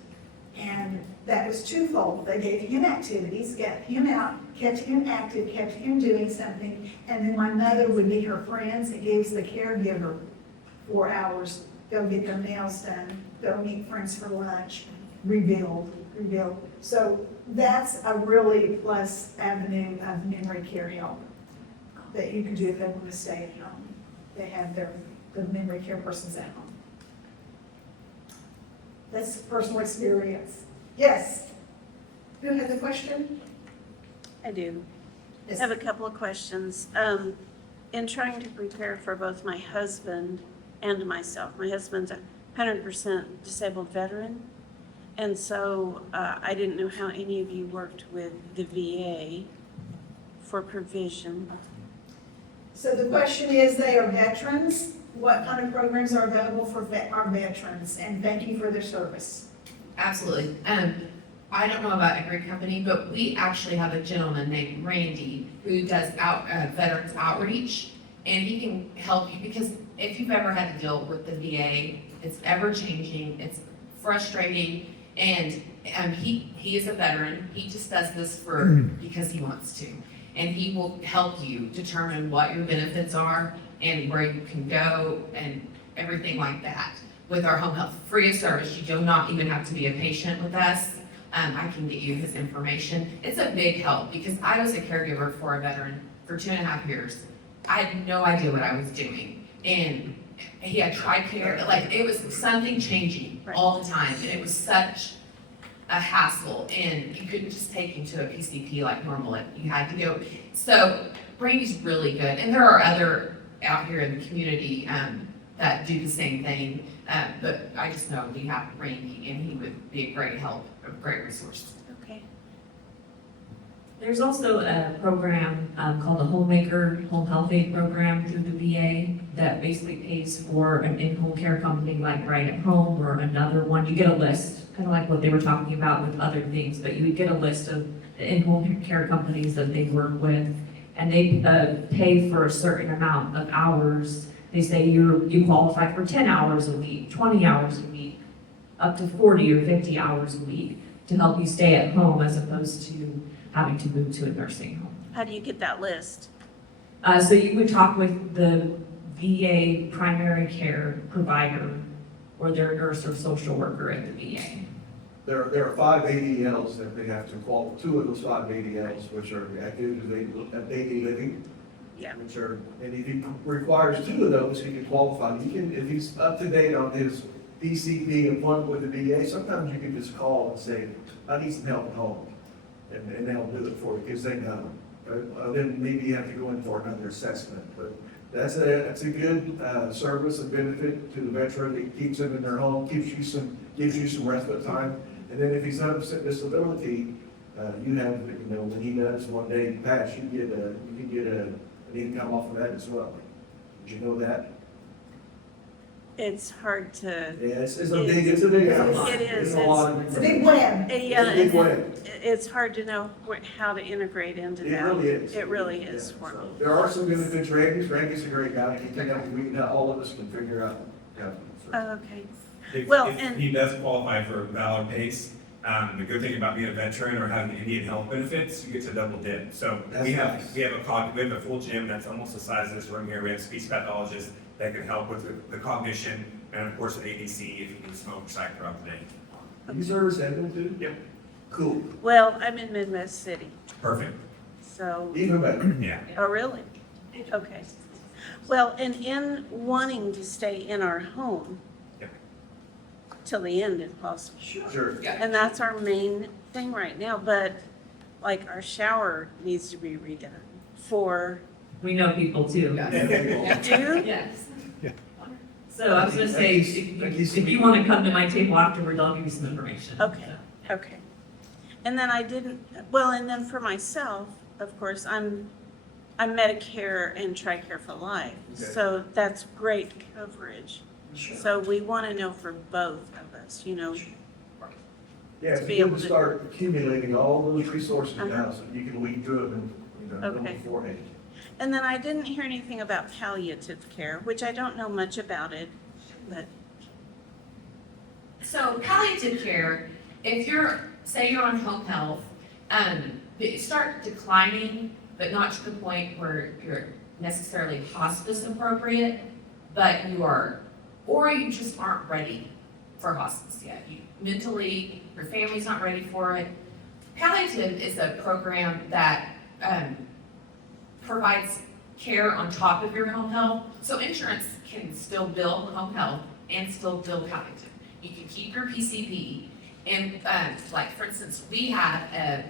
and that was twofold. They gave him activities, got him out, kept him active, kept him doing something, and then my mother would meet her friends and gives the caregiver 4 hours, go get their nails done, go meet friends for lunch, rebuild. So that's a really plus avenue of memory care help that you can do if they want to stay at home. They have the memory care persons at home. That's personal experience. Yes? Who had the question? I do. I Yes. have a couple of questions. In trying to prepare for both my husband and myself, my husband's a 100% disabled veteran, and so I didn't know how any of you worked with the VA for provision. So the question is, they are veterans. What kind of programs are available for our veterans? And thank you for their service. Absolutely. I don't know about every company, but we actually have a gentleman named Randy who does veterans outreach, and he can help you because if you've ever had to deal with the VA, it's ever changing, it's frustrating, and he is a veteran. He just does this because he wants to, and he will help you determine what your benefits are and where you can go and everything like that. With our home health, free of service, you do not even have to be a patient with us. I can get you his information. It's a big help because I was a caregiver for a veteran for 2.5 years. I had no idea what I was doing. And he had TRICARE, like it was something changing all the time. And it was such a hassle, and you couldn't just take him to a PCP like normal. You had to go. So Brandy's really good. And there are other out here in the community that do the same thing. But I just know we have Randy, and he would be a great help, a great resource. Okay. There's also a program called the Homemaker Home Health Aid Program through the VA that basically pays for an in-home care company like Right at Home or another one. You get a list, kind of like what they were talking about with other things, but you would get a list of the in-home care companies that they work with, and they pay for a certain amount of hours. They say you qualify for 10 hours a week, 20 hours a week, up to 40 or 50 hours a week to help you stay at home as opposed to having to move to a nursing home. How do you get that list? So you would talk with the VA primary care provider or their nurse or social worker at the VA. There are 5 ADLs that they have to qualify, 2 of those 5 ADLs, which are the activities of daily living. Yeah. Which are, and if he requires 2 of those, he can qualify. He can, if he's up to date on his DCP appointment with the VA, sometimes you can just call and say, I need some help at home. And they'll do it for you, because they know. Then maybe you have to go in for another assessment, but that's a good service and benefit to the veteran. It keeps them in their home, gives you some respite time. And then if he's on disability, you have, when he does one day pass, you can get an income off of that as well. Did you know that? It's hard to. Yeah, it's a big outline. It is. It's a lot of It's a big web. Yeah, It's a big web. it's hard to know how to integrate into It that. really is. It really is Yeah, for so me. there are some benefits. Randy's a great guy. He can help you. All of us can figure out. Yeah. So. Oh, okay. If, Well, if and- he does qualify for Valor PACE, the good thing about being a veteran or having Indian health benefits, you get to double dip. So That's we have nice. we have a full gym that's almost the size of this room here. We have speech pathologists that can help with the cognition, and of course an ADC if you can smoke or cycle throughout the day. You service Edmond too? Yep. Cool. Well, I'm in Midwest City, Perfect. so. Even better. Yeah. Oh, really? Okay. Well, and in wanting to stay in our home Yep. till the end if possible. Sure. And that's our main thing right now, but like our shower needs to be redone for, We know people too. you do? Yes. So I was gonna say, if you wanna come to my table afterwards, I'll give you some information. Okay, okay. And then and then for myself, of course, I'm Medicare and TRICARE for life, Okay. so that's great coverage. So we want to know for both of us, you know. Yeah, To to be be able able to to- start accumulating all those resources Uh-huh. now, so you can weed through them, Okay. beforehand. And then I didn't hear anything about palliative care, which I don't know much about it, but, So palliative care, if you're, say you're on home health, you start declining, but not to the point where you're necessarily hospice appropriate, but you are, or you just aren't ready for hospice yet. You mentally, your family's not ready for it. Palliative is a program that provides care on top of your home health. So insurance can still bill home health and still bill palliative. You can keep your PCP, and like for instance, we have a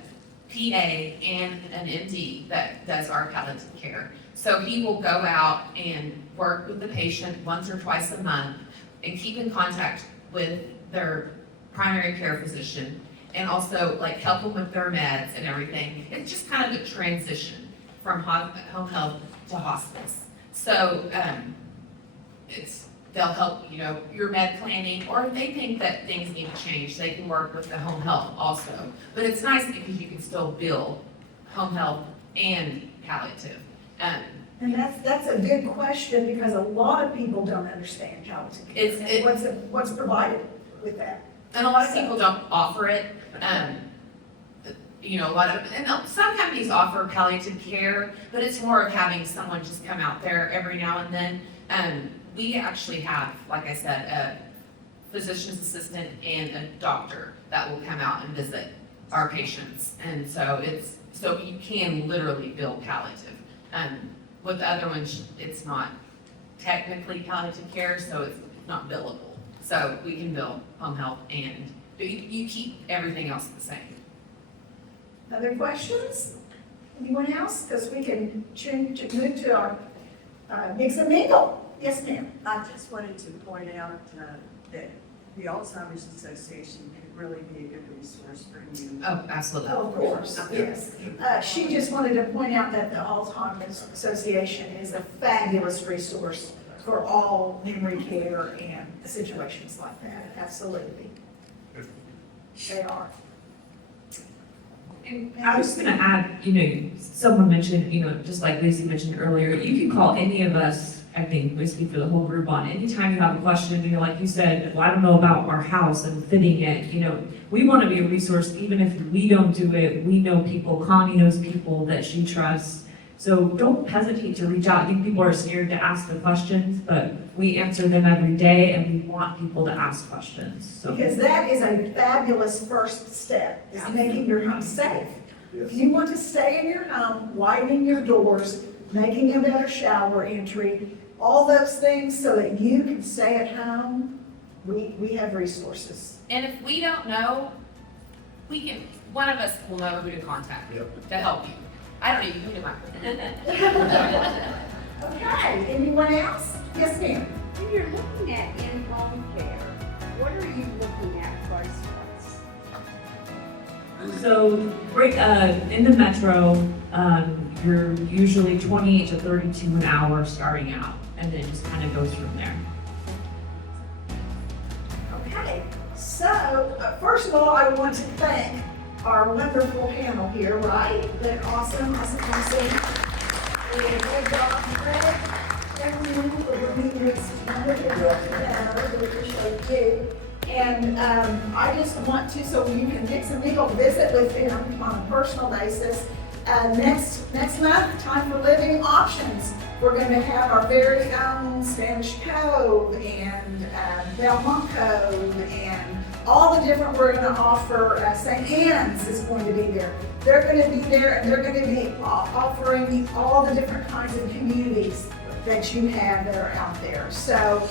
PA and an MD that does our palliative care. So he will go out and work with the patient once or twice a month and keep in contact with their primary care physician and also like help them with their meds and everything. It's just kind of a transition from home health to hospice. So they'll help, you know, your med planning, or if they think that things need to change, they can work with the home health also. But it's nice because you can still bill home health and palliative. And that's a good question, because a lot of people don't understand palliative care. And what's provided with that. And a lot of people don't offer it. You know, some companies offer palliative care, but it's more of having someone just come out there every now and then. We actually have, like I said, a physician's assistant and a doctor that will come out and visit our patients. And so so you can literally bill palliative. With the other ones, it's not technically palliative care, so it's not billable. So we can bill home health and you keep everything else the same. Other questions? Anyone else? Because we can move to our mix and mingle. Yes, ma'am. I just wanted to point out that the Alzheimer's Association could really be a good resource for you. Oh, absolutely. Of course, yes. She just wanted to point out that the Alzheimer's Association is a fabulous resource for all memory care and situations like that. Absolutely. They are. And I was gonna add, you know, someone mentioned, you know, just like Lacey mentioned earlier, you can call any of us, I think, we speak for the whole group on anytime you have a question, you know, like you said, well, I don't know about our house and fitting it, you know, we wanna be a resource, even if we don't do it, we know people, Connie knows people that she trusts. So don't hesitate to reach out. I think people are scared to ask the questions, but we answer them every day and we want people to ask questions, so. Because that is a fabulous first step, is making your home safe. If you want to stay in your home, widening your doors, making a better shower entry, all those things so that you can stay at home, we have resources. And if we don't know, one of us will know who to contact to help you. I don't even know Okay, anyone else? Yes, ma'am. When you're looking at in-home care, what are you looking at price-wise? So, in the metro, you're usually 28 to 32 an hour starting out, and then it just kind of goes from there. Okay, so first of all, I want to thank our wonderful panel here, right? They're awesome, as you can see. We did a good job, Greg. Everyone for bringing this wonderful work together. We appreciate you. And I just want to, so you can get some people visit with them on a personal basis. Next month, Time for Living Options. We're going to have our very own Spanish Cove and Belmont Cove and all the different, we're going to offer, St. Anne's is going to be there. They're going to be there and they're going to be offering all the different kinds of communities that you have that are out there. So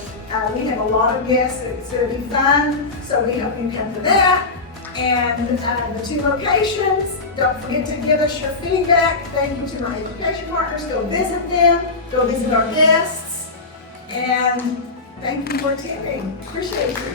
we have a lot of guests. It's going to be fun. So we hope you come to that. And the 2 locations, don't forget to give us your feedback. Thank you to my education partners. Go visit them. Go visit our guests. And thank you for attending. Appreciate you.